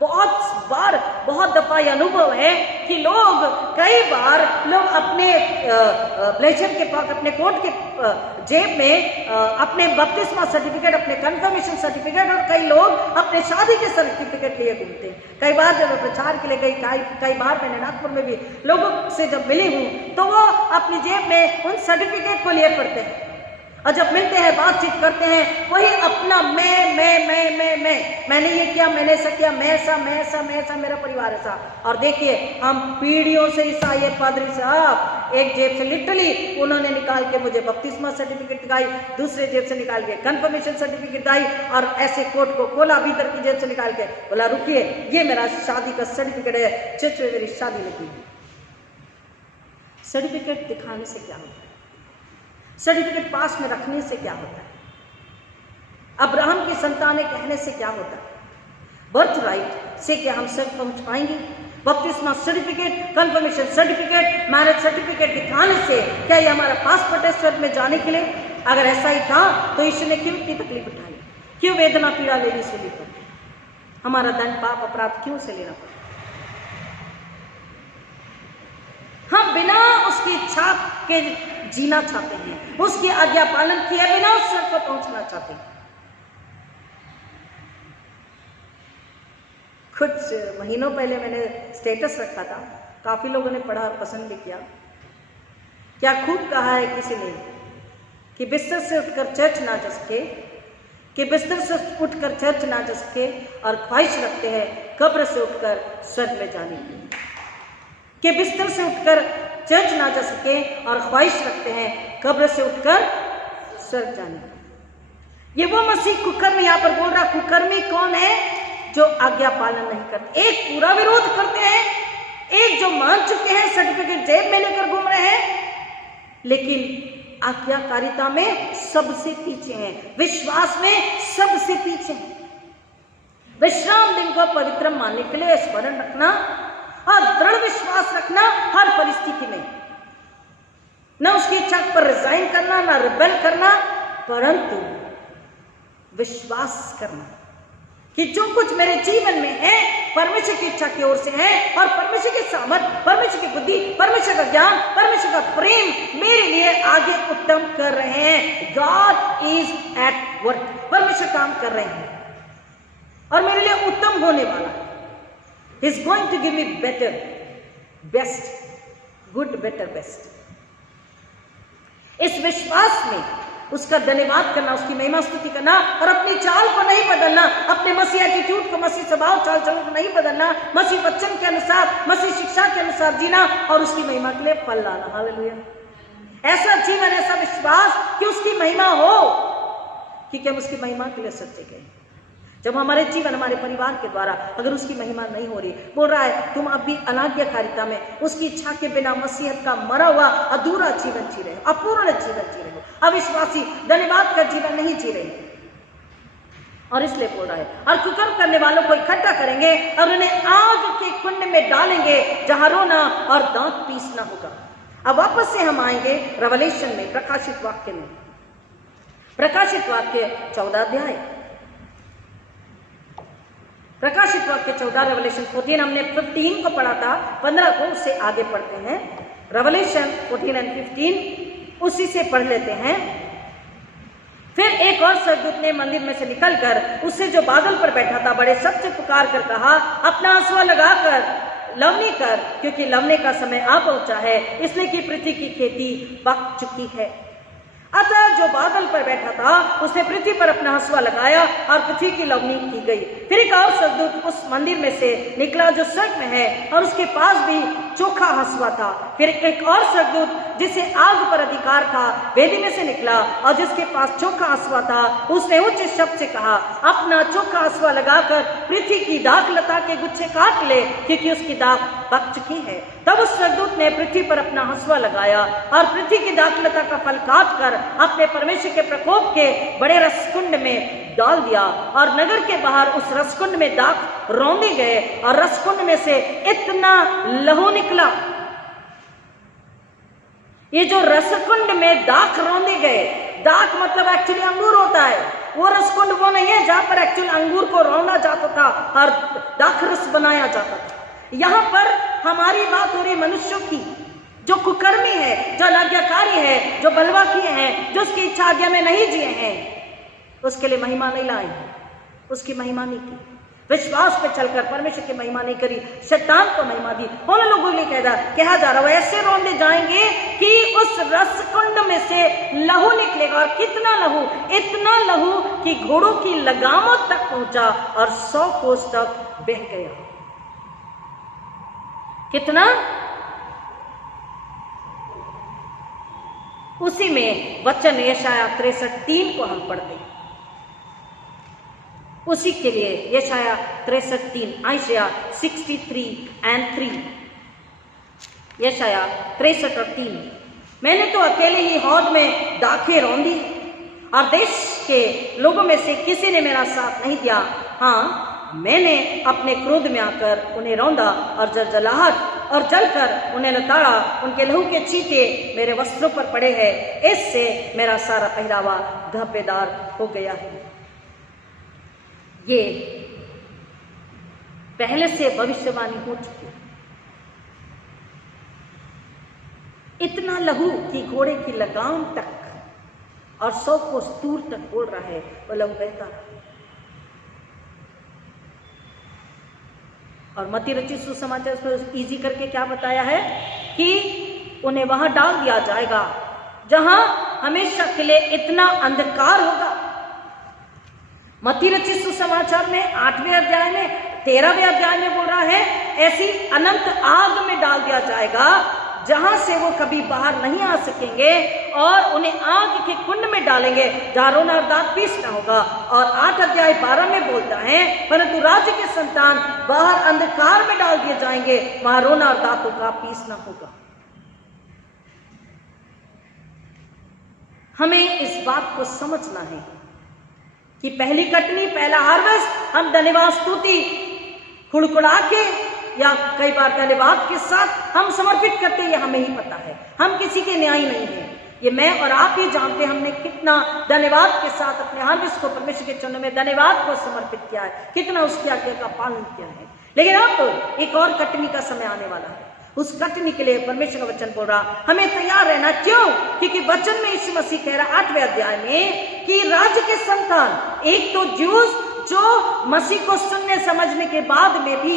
बहुत दफा यह अनुभव है कि कई बार लोग अपने ब्लेजर के पास, अपने कोट के जेब में अपने बपतिस्मा सर्टिफिकेट, अपने कंफर्मेशन सर्टिफिकेट, और कई लोग अपने शादी के सर्टिफिकेट लिए घूमते हैं। कई बार जब मैं प्रचार के लिए गई, कई बार मैंने नागपुर में भी लोगों से जब मिली हूँ, तो वो अपनी जेब में उन सर्टिफिकेट को लिए पड़ते हैं, और जब मिलते हैं, बातचीत करते हैं, वही अपना मैंने ये किया, मैंने ऐसा किया, मैं ऐसा, मेरा परिवार ऐसा। और देखिए, हम पीढ़ियों से ईसाई है। पादरी साहब एक जेब से लिटरली उन्होंने निकाल के मुझे बपतिस्मा सर्टिफिकेट दिखाई, दूसरे जेब से निकाल के कंफर्मेशन सर्टिफिकेट दिखाई, और ऐसे कोट को खोला भीतर की जेब से निकाल के, बोला रुकिए, ये मेरा शादी का सर्टिफिकेट है, चर्च में मेरी शादी लगी। सर्टिफिकेट दिखाने से क्या होता है? सर्टिफिकेट पास में रखने से क्या होता है? अब्राहम की संतान कहने से क्या होता है? बर्थ राइट से क्या हम स्वर्ग पहुंच पाएंगे? बपतिस्मा certificate, confirmation certificate, marriage certificate दिखाने से क्या ये हमारा पासपोर्ट है स्वर्ग में जाने के लिए? अगर ऐसा ही था तो ईश्वर ने क्यों इतनी तकलीफ उठाई, क्यों वेदना पीड़ा लेनी से लेकर हमारा दंड पाप अपराध क्यों से लेना पड़ा? हम बिना उसकी इच्छा के जीना चाहते हैं, उसकी आज्ञा पालन किए बिना उस स्वर्ग को पहुंचना चाहते हैं। कुछ महीनों पहले मैंने स्टेटस रखा था, काफी लोगों ने पढ़ा और पसंद भी किया। क्या खूब कहा है किसी ने कि बिस्तर से उठकर चर्च ना जा सके, कि बिस्तर से उठकर चर्च ना जा सके और ख्वाहिश रखते हैं कब्र से उठकर स्वर्ग में जाने की, कि बिस्तर से उठकर चर्च ना जा सके और ख्वाहिश रखते हैं कब्र से उठकर स्वर्ग जाने की। ये वो मसीह कुकर्मी यहाँ पर बोल रहा। कुकर्मी कौन है? जो आज्ञा पालन नहीं करते। एक पूरा विरोध करते हैं, एक जो मान चुके हैं, सर्टिफिकेट जेब में लेकर घूम रहे हैं, लेकिन आज्ञाकारिता में सबसे पीछे हैं, विश्वास में सबसे पीछे हैं। विश्राम दिन को पवित्र मानने के लिए स्मरण रखना और दृढ़ विश्वास रखना हर परिस्थिति में, न उसकी इच्छा पर रिजाइन करना, न रिबेल करना, परंतु विश्वास करना कि जो कुछ मेरे जीवन में है परमेश्वर की इच्छा की ओर से है और परमेश्वर के सामर्थ, परमेश्वर की बुद्धि, परमेश्वर का ज्ञान, परमेश्वर का प्रेम मेरे लिए आगे उत्तम कर रहे हैं। गॉड इज एट वर्क, परमेश्वर काम कर रहे हैं और मेरे लिए उत्तम होने वाला है। He is going to give me better, best, good, better, best. इस विश्वास में उसका धन्यवाद करना, उसकी महिमा स्तुति करना और अपनी चाल को नहीं बदलना, अपने मसीह एटीट्यूड को, मसीह स्वभाव चाल चलन को नहीं बदलना, मसीह वचन के अनुसार, मसीह शिक्षा के अनुसार जीना और उसकी महिमा के लिए फल लाना। हालेलुया। ऐसा जीवन, ऐसा विश्वास कि उसकी महिमा हो, क्योंकि हम उसकी महिमा के लिए सच्चे गए। जब हमारे जीवन, हमारे परिवार के द्वारा अगर उसकी महिमा नहीं हो रही, बोल रहा है तुम अब भी अनाज्ञाकारिता में, उसकी इच्छा के बिना मसीहत का मरा हुआ अधूरा जीवन जी रहे हो, अपूर्ण जीवन जी रहे हो, अविश्वासी धन्यवाद का जीवन नहीं जी रहे। और इसलिए बोल रहा है, और कुकर्म करने वालों को इकट्ठा करेंगे और उन्हें आग के कुंड में डालेंगे जहां रोना और दांत पीसना होगा। अब वापस से हम आएंगे रेवलेशन में, प्रकाशित वाक्य में, प्रकाशित वाक्य 14 अध्याय, प्रकाशित वाक्य 14, रेवलेशन 14। हमने 15 को पढ़ा था, 15 को उससे आगे पढ़ते हैं। रेवलेशन 14 और 15 उसी से पढ़ लेते हैं। फिर एक और स्वर्गदूत ने मंदिर में से निकलकर उससे जो बादल पर बैठा था बड़े शब्द से पुकार कर कहा, अपना हंसुआ लगाकर लवनी कर, क्योंकि लवने का समय आ पहुंचा है, इसलिए कि पृथ्वी की खेती पक चुकी है। अतः जो बादल पर बैठा था उसने पृथ्वी पर अपना हंसुआ लगाया और पृथ्वी की लवनी की गई। फिर एक और स्वर्गदूत उस मंदिर में से निकला जो स्वर्ग में है और उसके पास भी चोखा हंसुआ था। फिर एक और स्वर्गदूत जिसे आग पर अधिकार था वेदी में से निकला और जिसके पास चोखा हंसुआ था, उसने उच्च शब्द से कहा, अपना चोखा हंसुआ लगाकर पृथ्वी की दाख लता के गुच्छे काट ले, क्योंकि उसकी दाख पक चुकी है। तब उस स्वर्गदूत ने पृथ्वी पर अपना हंसुआ लगाया और पृथ्वी की दाख लता का फल काट कर अपने परमेश्वर के प्रकोप के बड़े रसकुंड में डाल दिया और नगर के बाहर उस रसकुंड में दाख रौंदे गए और रसकुंड में से इतना लहू निकला। ये जो रसकुंड में दाख रौंदे गए, दाख मतलब एक्चुअली अंगूर होता है, वो रसकुंड वो नहीं है जहां पर एक्चुअली अंगूर को रौंदा जाता था और दाख रस बनाया जाता था। यहां पर हमारी बात हो रही मनुष्यों की, जो कुकर्मी है, जो अनाज्ञाकारी है, जो बलवा किए हैं, जो उसकी इच्छा आज्ञा में नहीं जिए हैं, उसके लिए महिमा नहीं लाई, उसकी महिमा नहीं की, विश्वास पे चलकर परमेश्वर की महिमा नहीं करी, शैतान को महिमा दी। उन लोगों के लिए कहा जा रहा है ऐसे रौंदे जाएंगे कि उस रसकुंड में से लहू निकलेगा। और कितना लहू? इतना लहू कि घोड़ों की लगामों तक पहुंचा और 100 कोस तक बह गया। कितना? उसी में वचन यशाया 63:3 को हम पढ़ते हैं। उसी के लिए यशाया 63:3, आइशया 63:3, यशाया 63:3। मैंने तो अकेले ही हौद में दाखें रौंदी और देश के लोगों में से किसी ने मेरा साथ नहीं दिया। हाँ, मैंने अपने क्रोध में आकर उन्हें रौंदा और जलजलाहट और जलकर उन्हें लताड़ा, उनके लहू के छींटे मेरे वस्त्रों पर पड़े हैं, इससे मेरा सारा पहरावा धब्बेदार हो गया है। ये पहले से भविष्यवाणी हो चुकी है। इतना लहू कि घोड़े की लगाम तक और 100 कोस दूर तक बोल रहा है, वो लहू बहता। और मत्ती रचित सुसमाचार उसमें इजी करके क्या बताया है कि उन्हें वहां डाल दिया जाएगा जहां हमेशा के लिए इतना अंधकार होगा। मत्ती रचित सुसमाचार में 8वें अध्याय में 13वें अध्याय में बोल रहा है, ऐसी अनंत आग में डाल दिया जाएगा जहां से वो कभी बाहर नहीं आ सकेंगे, और उन्हें आग के कुंड में डालेंगे जहां रोना और दांत पीसना होगा। और 8 अध्याय 12 में बोलता है, परंतु राज्य के संतान बाहर अंधकार में डाल दिए जाएंगे, वहां रोना और दांतों का पीसना होगा। हमें इस बात को समझना है कि पहली कटनी, पहला हार्वेस्ट हम धन्यवाद स्तुति हुड़कुड़ा के या कई बार धन्यवाद के साथ हम समर्पित करते हैं, ये हमें ही पता है। हम किसी के न्याय नहीं है, ये मैं और आप ही जानते हैं हमने कितना धन्यवाद के साथ अपने हार्वेस्ट को परमेश्वर के चरणों में धन्यवाद को समर्पित किया है, कितना उसकी आज्ञा का पालन किया है। लेकिन अब तो एक और कटनी का समय आने वाला है। उस कटनी के लिए परमेश्वर का वचन बोल रहा, हमें तैयार रहना। क्यों? क्योंकि वचन में यीशु मसीह कह रहा 8वें अध्याय में कि राज्य के संतान, एक तो ज्यूस जो मसीह को सुनने समझने के बाद में भी,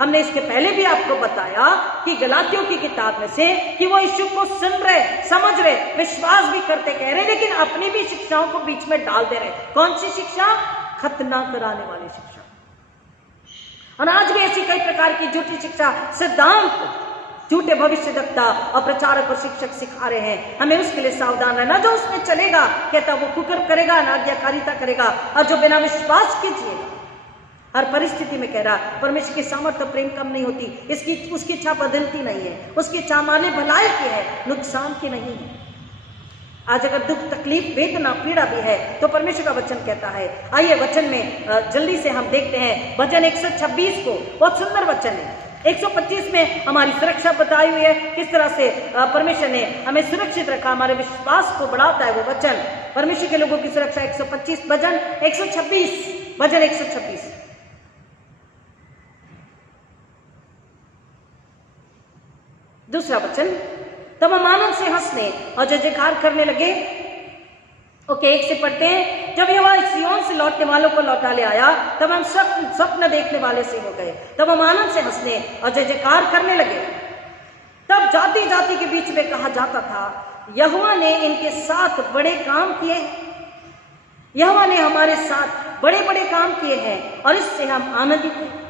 हमने इसके पहले भी आपको बताया कि गलातियों की किताब में से कि वो यीशु को सुन रहे, समझ रहे, विश्वास भी करते कह रहे, लेकिन अपनी भी शिक्षाओं को बीच में डाल दे रहे। कौन सी शिक्षा? खतना कराने वाली शिक्षा। और आज भी ऐसी कई प्रकार की झूठी शिक्षा, सिद्धांत, झूठे भविष्यवक्ता और प्रचारक और शिक्षक सिखा रहे हैं। हमें उसके लिए सावधान रहना। जो उसमें चलेगा कहता वो कुकर्म करेगा, अनाज्ञाकारिता करेगा, और जो बिना विश्वास के जिएगा, हर परिस्थिति में कह रहा परमेश्वर की सामर्थ्य प्रेम कम नहीं होती, उसकी इच्छा बदलती नहीं है, उसकी इच्छा हमारे भलाई की है, नुकसान की नहीं है। आज अगर दुख, तकलीफ, वेदना, पीड़ा भी है तो परमेश्वर का वचन कहता है। आइए वचन में जल्दी से हम देखते हैं भजन 126 को। बहुत सुंदर वचन है। 125 में हमारी सुरक्षा बताई हुई है, किस तरह से परमेश्वर ने हमें सुरक्षित रखा, हमारे विश्वास को बढ़ाता है वो वचन। परमेश्वर के लोगों की सुरक्षा 125, भजन 126, भजन 126। दूसरा वचन, तब हम आनंद से हंसने और जय जयकार करने लगे। ओके, 1 से पढ़ते हैं। जब यहोवा सिय्योन से लौटने वालों को लौटा ले आया, तब हम स्वप्न देखने वाले से हो गए। तब हम आनंद से हंसने और जय जयकार करने लगे। तब जाति जाति के बीच में कहा जाता था, यहोवा ने इनके साथ बड़े काम किए हैं। यहोवा ने हमारे साथ बड़े बड़े काम किए हैं और इससे हम आनंदित हैं।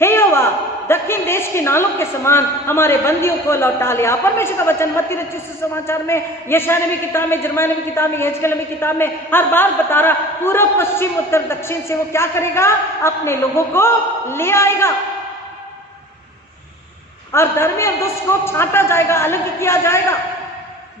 हे यहोवा, दक्षिण देश के नालों के समान हमारे बंदियों को लौटा लिया। परमेश्वर का वचन मत्ती रचित सुसमाचार में, यशायाह नबी किताब में, यिर्मयाह नबी किताब में, यहेजकेल नबी किताब में हर बार बता रहा, पूर्व, पश्चिम, उत्तर, दक्षिण से वो क्या करेगा? अपने लोगों को ले आएगा। और धर्मी और दुष्ट को छांटा जाएगा, अलग किया जाएगा।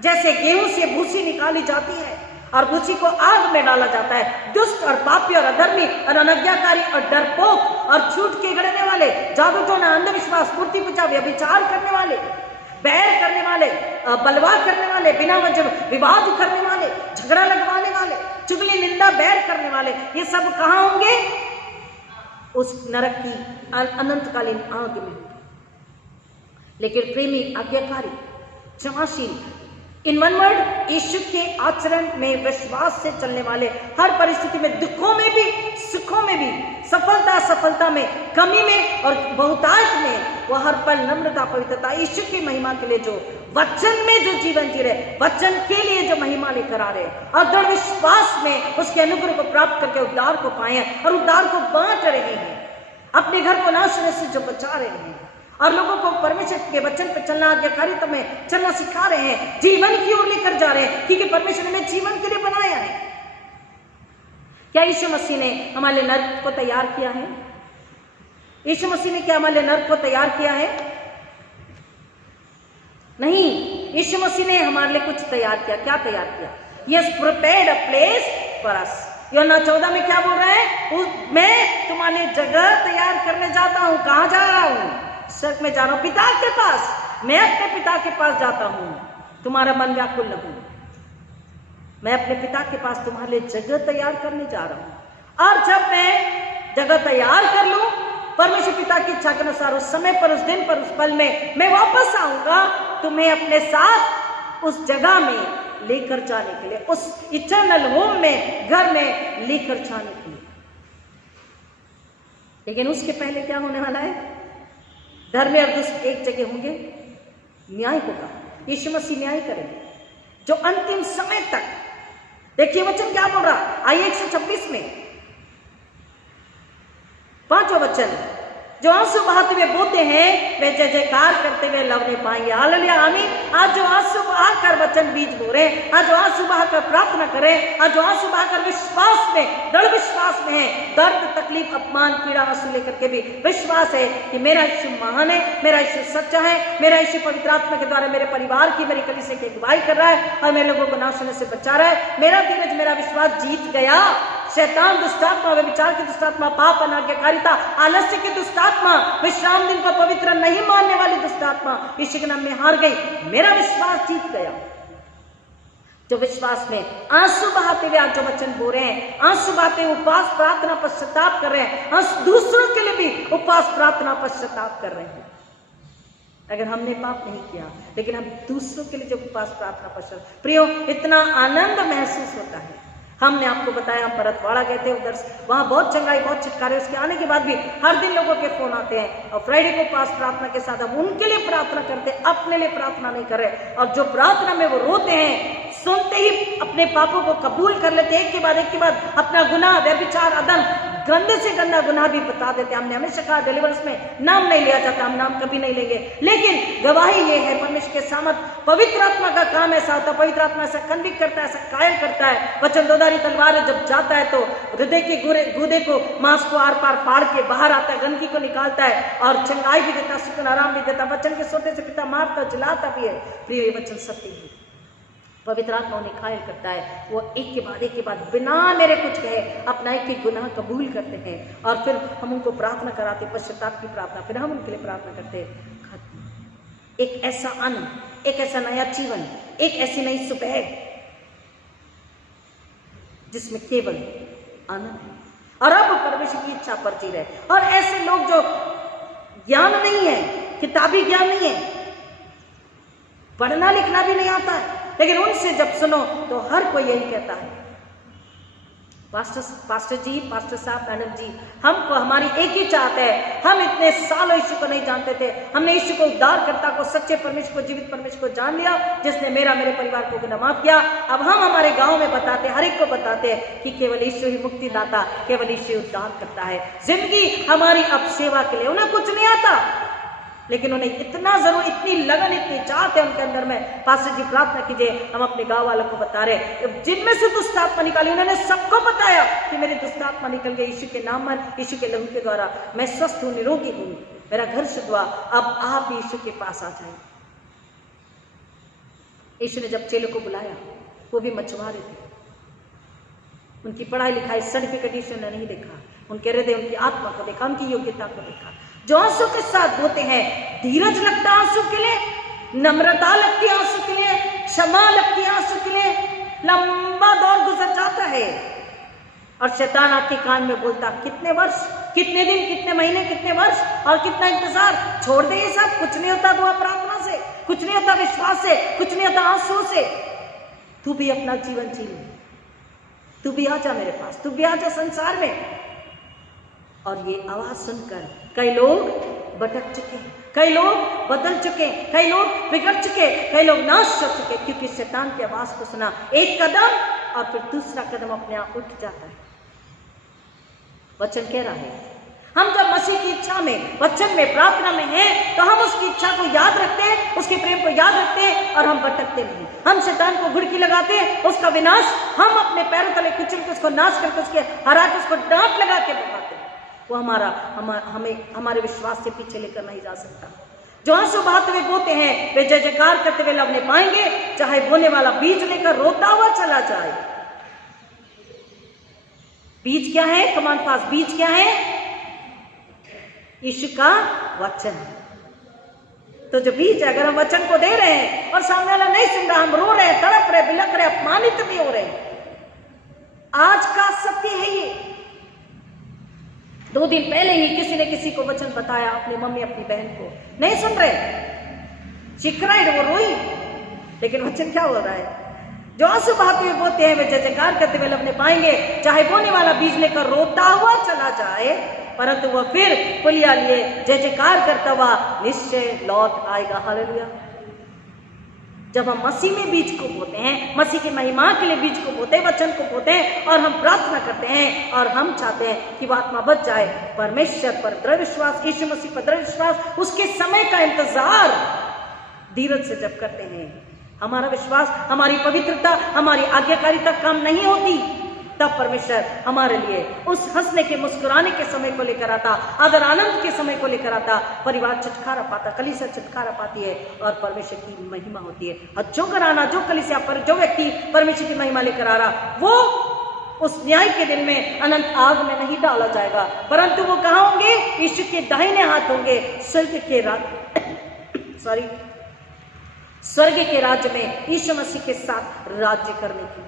जैसे गेहूं से भूसी निकाली जाती है और भूसी को आग में डाला जाता है, दुष्ट और पापी और अधर्मी और अनज्ञाकारी और डरपोक और झूठ के गढ़ने वाले, जादू टोना, अंधविश्वास, मूर्ति पूजा, व्यभिचार करने वाले, बैर करने वाले, बलवा करने वाले, बिना वजह विवाद करने वाले, झगड़ा लगवाने वाले, चुगली, निंदा, बैर करने वाले, ये सब कहाँ होंगे? उस नरक की अनंतकालीन आग में। लेकिन प्रेमी, आज्ञाकारी, क्षमाशील, इन वन वर्ड यीशु के आचरण में विश्वास से चलने वाले, हर परिस्थिति में, दुखों में भी, सुखों में भी, सफलता में, कमी में और बहुतायत में, वह हर पल नम्रता, पवित्रता, यीशु की महिमा के लिए जो वचन में जो जीवन जी रहे, वचन के लिए जो महिमा लेकर आ रहे और दृढ़ विश्वास में उसके अनुग्रह को प्राप्त करके उद्धार को पाए और उद्धार को बांट रहे हैं, अपने घर को नाश होने से जो बचा रहे हैं और लोगों को परमेश्वर के वचन पर चलना, आज्ञाकारिता में चलना सिखा रहे हैं, जीवन की ओर लेकर जा रहे हैं, क्योंकि परमेश्वर ने जीवन के लिए बनाया है। क्या यीशु मसीह ने हमारे नर्क को तैयार किया है? यीशु मसीह ने क्या हमारे नर्क को तैयार किया है? नहीं, यीशु मसीह ने हमारे लिए कुछ तैयार किया। क्या तैयार किया? He has prepared a place for us। यूहन्ना 14 में क्या बोल रहा है? मैं तुम्हारे जगह तैयार करने जाता हूं। कहां जा रहा हूं? स्वर्ग में जा रहा हूं, पिता के पास। मैं अपने पिता के पास जाता हूं, तुम्हारा मन व्याकुल न हो। मैं अपने पिता के पास तुम्हारे लिए जगह तैयार करने जा रहा हूं। और जब मैं जगह तैयार कर लूं, परमेश्वर पिता की इच्छा के अनुसार उस समय पर, उस दिन पर, उस पल में मैं वापस आऊंगा तुम्हें अपने साथ उस जगह में लेकर जाने के लिए, उस इटर्नल होम में, घर में लेकर जाने के लिए। लेकिन उसके पहले क्या होने वाला है? धर्मी और दुष्ट एक जगह होंगे, न्याय होगा। यीशु मसीह न्याय करेंगे जो अंतिम समय तक। देखिए वचन क्या बोल रहा, आइए 126 में 5वां वचन, जो आंसू बहाते हुए बोते हैं वे जय जयकार करते हुए लवने पाएंगे। हालेलुया, आमीन। आज जो आंसू बहाकर वचन बीज बो रहे, आज जो आंसू बहाकर प्रार्थना करें, आज जो आंसू बहाकर विश्वास में, दृढ़ विश्वास में है, दर्द, तकलीफ, अपमान, पीड़ा, आंसू लेकर के भी विश्वास है कि मेरा यीशु महान है, मेरा यीशु सच्चा है, मेरा यीशु पवित्र आत्मा के द्वारा मेरे परिवार की, मेरी कलीसिया की अगुवाई कर रहा है और मेरे लोगों को नाश होने से बचा रहा है। मेरा धीरज, मेरा विश्वास जीत गया। शैतान, दुष्टात्मा, व्यभिचार की दुष्टात्मा, पाप, अनाज्ञाकारिता, आलस्य की दुष्टात्मा, विश्राम दिन को पवित्र नहीं मानने वाली दुष्टात्मा यीशु के नाम में हार गई। मेरा विश्वास जीत गया। जो विश्वास में आंसू बहाते हुए आज जो वचन बोल रहे हैं, आंसू बहाते उपवास, प्रार्थना, पश्चाताप कर रहे हैं, दूसरों के लिए भी उपवास, प्रार्थना, पश्चाताप कर रहे हैं। अगर हमने पाप नहीं किया, लेकिन हम दूसरों के लिए जब उपवास, प्रार्थना, पश्चाताप, प्रियो, इतना आनंद महसूस होता है। हमने आपको बताया, हम भरतवाड़ा गए थे, उधर वहां बहुत चंगाई, बहुत छुटकारे। उसके आने के बाद भी हर दिन लोगों के फोन आते हैं और फ्राइडे को पास प्रार्थना के साथ हम उनके लिए प्रार्थना करते हैं, अपने लिए प्रार्थना नहीं कर रहे। और जो प्रार्थना में वो रोते हैं, सुनते ही अपने पापों को कबूल कर लेते, एक के बाद अपना गुनाह, व्यभिचार, अदम, गंदे से गंदा गुनाह भी बता देते। हमने हमेशा कहा डिलीवरेंस में नाम नहीं लिया जाता, हम नाम कभी नहीं लेंगे, लेकिन गवाही ये है परमेश्वर के सामर्थ, पवित्र आत्मा का काम ऐसा होता है। पवित्र आत्मा ऐसा कन्विक्ट करता है, ऐसा कायल करता है। वचन दोधारी तलवार जब जाता है तो हृदय के गूदे को, मांस को आर पार फाड़ के बाहर आता है, गंदगी को निकालता है और चंगाई भी देता, सुकून, आराम भी देता। वचन के सोते से पिता मारता, जलाता भी है। प्रिय, ये वचन सत्य है। पवित्र आत्मा उन्हें कायल करता है। वो एक के बाद बिना मेरे कुछ कहे अपना एक गुनाह कबूल करते हैं और फिर हम उनको प्रार्थना कराते, पश्चाताप की प्रार्थना, फिर हम उनके लिए प्रार्थना करते। एक ऐसा आनंद, एक ऐसा नया जीवन, एक ऐसी नई सुबह जिसमें केवल आनंद है। और अब परमेश्वर की इच्छा पर जी रहे। और ऐसे लोग जो ज्ञान नहीं है, किताबी ज्ञान नहीं है, पढ़ना लिखना भी नहीं आता है, लेकिन उनसे जब सुनो तो हर कोई यही कहता है, पास्टर जी, पास्टर साहब, मैडम जी, हमको हमारी एक ही चाहत है। हम इतने सालों यीशु को नहीं जानते थे, हमने यीशु को उद्धारकर्ता को, सच्चे परमेश्वर को, जीवित परमेश्वर को जान लिया, जिसने मेरे परिवार को गुनाह माफ किया। अब हम हमारे गांव में बताते, हर एक को बताते कि केवल यीशु ही मुक्तिदाता, केवल यीशु उद्धार करता है। जिंदगी हमारी अब सेवा के लिए, उन्हें कुछ नहीं आता, लेकिन उन्हें इतना जरूर, इतनी लगन, इतनी चाहत है उनके अंदर में। पास्टर जी प्रार्थना कीजिए, हम अपने गांव वालों को बता रहे, जिनमें से दुष्ट आत्मा निकाली, उन्होंने सबको बताया कि मेरी दुष्ट आत्मा निकल गई यीशु के नाम पर, यीशु के लहू के द्वारा, मैं स्वस्थ हूं, निरोगी हूं, मेरा घर शुद्ध हुआ। अब आप यीशु के पास आ जाए। यीशु ने जब चेलों को बुलाया, वो भी मछुआरे थे, उनकी पढ़ाई लिखाई, सर्टिफिकेट यीशु ने नहीं देखा, उनके हृदय, उनकी आत्मा को देखा, उनकी योग्यता को देखा। जो आंसू के साथ बोते हैं, धीरज लगता आंसू के लिए, नम्रता लगती आंसू के लिए, क्षमा लगती आंसू के लिए, लंबा दौर गुजर जाता है। और शैतान आपके कान में बोलता, कितने वर्ष, कितने दिन, कितने महीने, कितने वर्ष और कितना इंतजार, छोड़ दे ये सब, कुछ नहीं होता दुआ प्रार्थना से, कुछ नहीं होता विश्वास से, कुछ नहीं होता आंसू से। तू भी अपना जीवन जी ले, तू भी आ जा मेरे पास, तू भी आ जा संसार में। और ये आवाज सुनकर कई लोग भटक चुके, कई लोग बदल चुके, कई लोग बिगड़ चुके, कई लोग नाश हो चुके, क्योंकि शैतान की आवाज को सुना। एक कदम और फिर दूसरा कदम अपने आप उठ जाता है। वचन कह रहा है, हम जब मसीह की इच्छा में, वचन में, प्रार्थना में हैं, तो हम उसकी इच्छा को याद रखते हैं, उसके प्रेम को याद रखते हैं और हम भटकते नहीं। हम शैतान को घुड़की लगाते हैं, उसका विनाश हम अपने पैरों तले कुचल के, उसको नाश करके, उसके हरा के, उसको डांट लगा के बताते हैं। वो हमें हमारे विश्वास से पीछे लेकर नहीं जा सकता। जो आंसू बहाते हुए बोते हैं, वे जय जयकार करते हुए लवने पाएंगे, चाहे बोने वाला बीज लेकर रोता हुआ चला जाए। बीज क्या है? कमांड पास बीज क्या है? यीशु का वचन। तो जो बीज है, अगर हम वचन को दे रहे हैं और सामने वाला नहीं सुन रहा, हम रो रहे हैं, तड़प रहे, बिलख रहे, अपमानित भी हो रहे हैं। आज का सत्य है ये। 2 दिन पहले ही किसी ने किसी को वचन बताया, अपनी मम्मी अपनी बहन को, नहीं सुन रहे, चिख रहे, वो रोई, लेकिन वचन क्या हो रहा है? जो आंसू बहाते हुए बोते हैं वे जय जयकार करते हुए लबने पाएंगे। चाहे बोने वाला बीज लेकर रोता हुआ चला जाए, परंतु वह फिर पुलिया लिए जय जयकार करता हुआ निश्चय लौट आएगा। हालेलुया। जब हम मसीह में बीज को बोते हैं, मसीह की महिमा के लिए बीज को बोते हैं, वचन को बोते हैं, और हम प्रार्थना करते हैं और हम चाहते हैं कि वो आत्मा बच जाए, परमेश्वर पर दृढ़ विश्वास, यीशु मसीह पर दृढ़ विश्वास, उसके समय का इंतजार धीरज से जब करते हैं, हमारा विश्वास, हमारी पवित्रता, हमारी आज्ञाकारिता कम नहीं होती, तब परमेश्वर हमारे लिए उस हंसने के, मुस्कुराने के समय को लेकर आता, आदर आनंद के समय को लेकर आता, परिवार छुटकारा पाता, कलीसिया छुटकारा पाती है और परमेश्वर की महिमा होती है। और जो घराना, जो कलीसिया पर जो व्यक्ति परमेश्वर की महिमा लेकर आ रहा, वो उस न्याय के दिन में अनंत आग में नहीं डाला जाएगा, परंतु वो कहाँ होंगे? यीशु के दाहिने हाथ होंगे, स्वर्ग के राज्य में यीशु मसीह के साथ राज्य करने की।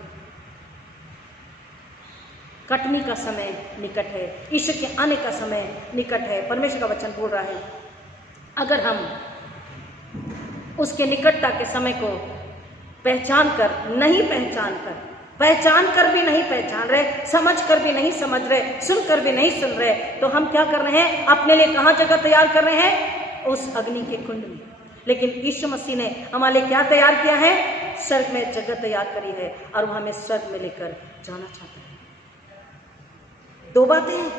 कटनी का समय निकट है, यीशु के आने का समय निकट है। परमेश्वर का वचन बोल रहा है, अगर हम उसके निकटता के समय को पहचान कर भी नहीं पहचान रहे, समझ कर भी नहीं समझ रहे, सुन कर भी नहीं सुन रहे, तो हम क्या कर रहे हैं? अपने लिए कहाँ जगह तैयार कर रहे हैं? उस अग्नि के कुंड में। लेकिन यीशु मसीह ने हमारे लिए क्या तैयार किया है? स्वर्ग में जगह तैयार करी है, और वो हमें स्वर्ग में लेकर जाना चाहता है। 2 बातें हैं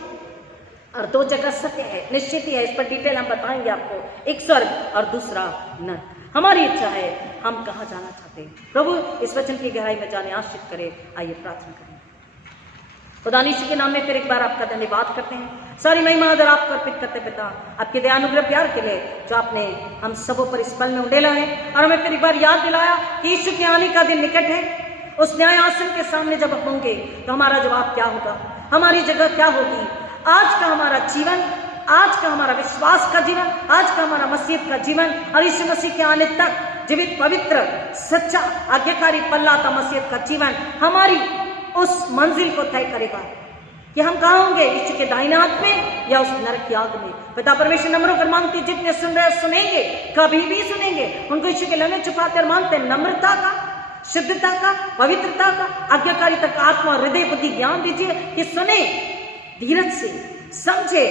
और 2 जगह सत्य है, निश्चित ही है, इस पर डिटेल हम बताएंगे आपको। एक स्वर्ग और दूसरा नरक। हमारी इच्छा है, हम कहाँ जाना चाहते हैं। प्रभु इस वचन की गहराई में जाने आशीष करे। आइए प्रार्थना करें। खुदा यीशु के नाम में फिर एक बार आपका धन्यवाद करते हैं, सारी महिमा आदर आपको अर्पित करते पिता, आपके दयानुग्रह प्यार के लिए जो आपने हम सबों पर इस पल में उंडेला है, और हमें फिर एक बार याद दिलाया कि यीशु के आने का दिन निकट है। उस न्याय आसन के सामने जब हम होंगे तो हमारा जवाब क्या होगा, हमारी जगह क्या होगी। आज का हमारा जीवन, आज का हमारा विश्वास का जीवन, आज का हमारा मसीहत का जीवन और यीशु मसीह के आने तक जीवित, पवित्र, सच्चा, आज्ञाकारी, पल्लाता मसीहत का जीवन हमारी उस मंजिल को तय करेगा कि हम कहाँ होंगे, यीशु के दाहिने हाथ में या उस नरक की आग में। पिता परमेश्वर नम्र कर मांगते, जितने सुन रहे सुनेंगे, कभी भी सुनेंगे, उनको यीशु के लगे छुपाते और मांगते नम्रता का, शुद्धता का, पवित्रता का, आज्ञाकारिता का आत्मा, हृदय, बुद्धि, ज्ञान दीजिए कि सुने, धीरज से समझे,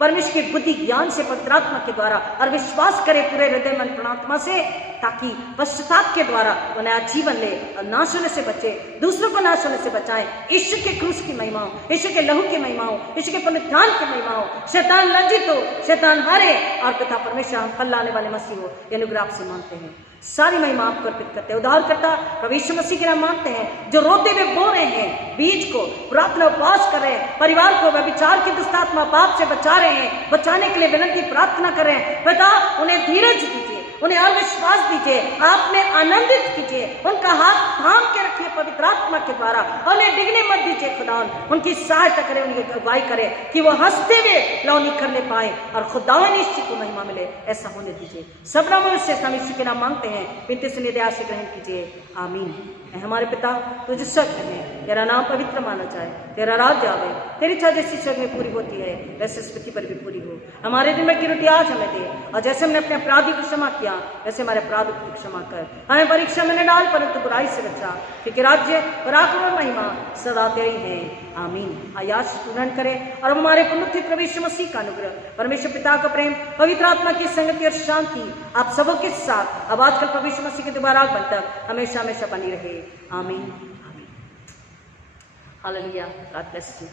परमेश्वर की बुद्धि ज्ञान से पवित्र आत्मा के द्वारा, और विश्वास करे पूरे हृदय मन प्राणात्मा से, ताकि पश्चाताप के द्वारा वो नया जीवन ले और नाश होने से बचे, दूसरों को नाश होने से बचाएं। यीशु के क्रूस की महिमा हो, यीशु के लहू की महिमा हो, यीशु के पुनरुत्थान की महिमा हो, शैतान लज्जित हो, शैतान हारे, और पिता परमेश्वर हम फल लाने वाले मसीह हो, ये अनुग्रह आपसे मांगते हैं। सारी महिमा आपको अर्पित करते हैं। उद्धार करता प्रभु यीशु मसीह के नाम मांगते हैं, जो रोते हुए बो रहे हैं बीज को, प्रार्थना उपवास कर रहे हैं, परिवार को व्यभिचार की दुष्ट आत्मा पाप से बचा रहे हैं, बचाने के लिए विनती प्रार्थना कर रहे हैं। पिता उन्हें धीरज दीजिए, उन्हें और विश्वास दीजिए, आप में आनंदित कीजिए, उनका हाथ थाम के रखिए पवित्र आत्मा के द्वारा, और उन्हें डिगने मत दीजिए। खुदा उनकी सहायता करे, उनकी अगुवाई करे कि वो हंसते हुए लौनी करने पाए और खुदा निश्चित को महिमा मिले, ऐसा होने दीजिए। सब नामों से यीशु के नाम मांगते हैं, विनती से निदया से ग्रहण कीजिए, आमीन। हमारे पिता तुझे स्वर्ग में, तेरा नाम पवित्र माना जाए, तेरा राज्य आवे, तेरी इच्छा जैसी स्वर्ग में पूरी होती है वैसे इस पृथ्वी पर भी पूरी हो। हमारे दिन में की रोटी आज हमें दे, और जैसे हमने अपने अपराधी को क्षमा किया वैसे हमारे अपराध को क्षमा कर, हमें परीक्षा में न डाल परंतु बुराई से बचा, क्योंकि राज्य, पराक्रम और महिमा सदा तेरी है, आमीन। आयास पूर्ण करें, और हमारे पुनरुत्थित प्रभु यीशु मसीह का अनुग्रह, परमेश्वर पिता का प्रेम, पवित्र आत्मा की संगति और शांति आप सबों के साथ अब आजकल प्रभु यीशु मसीह के दोबारा आगमन तक हमेशा हमेशा बनी रहे, आमीन, आमीन। हालेलुया। God bless you.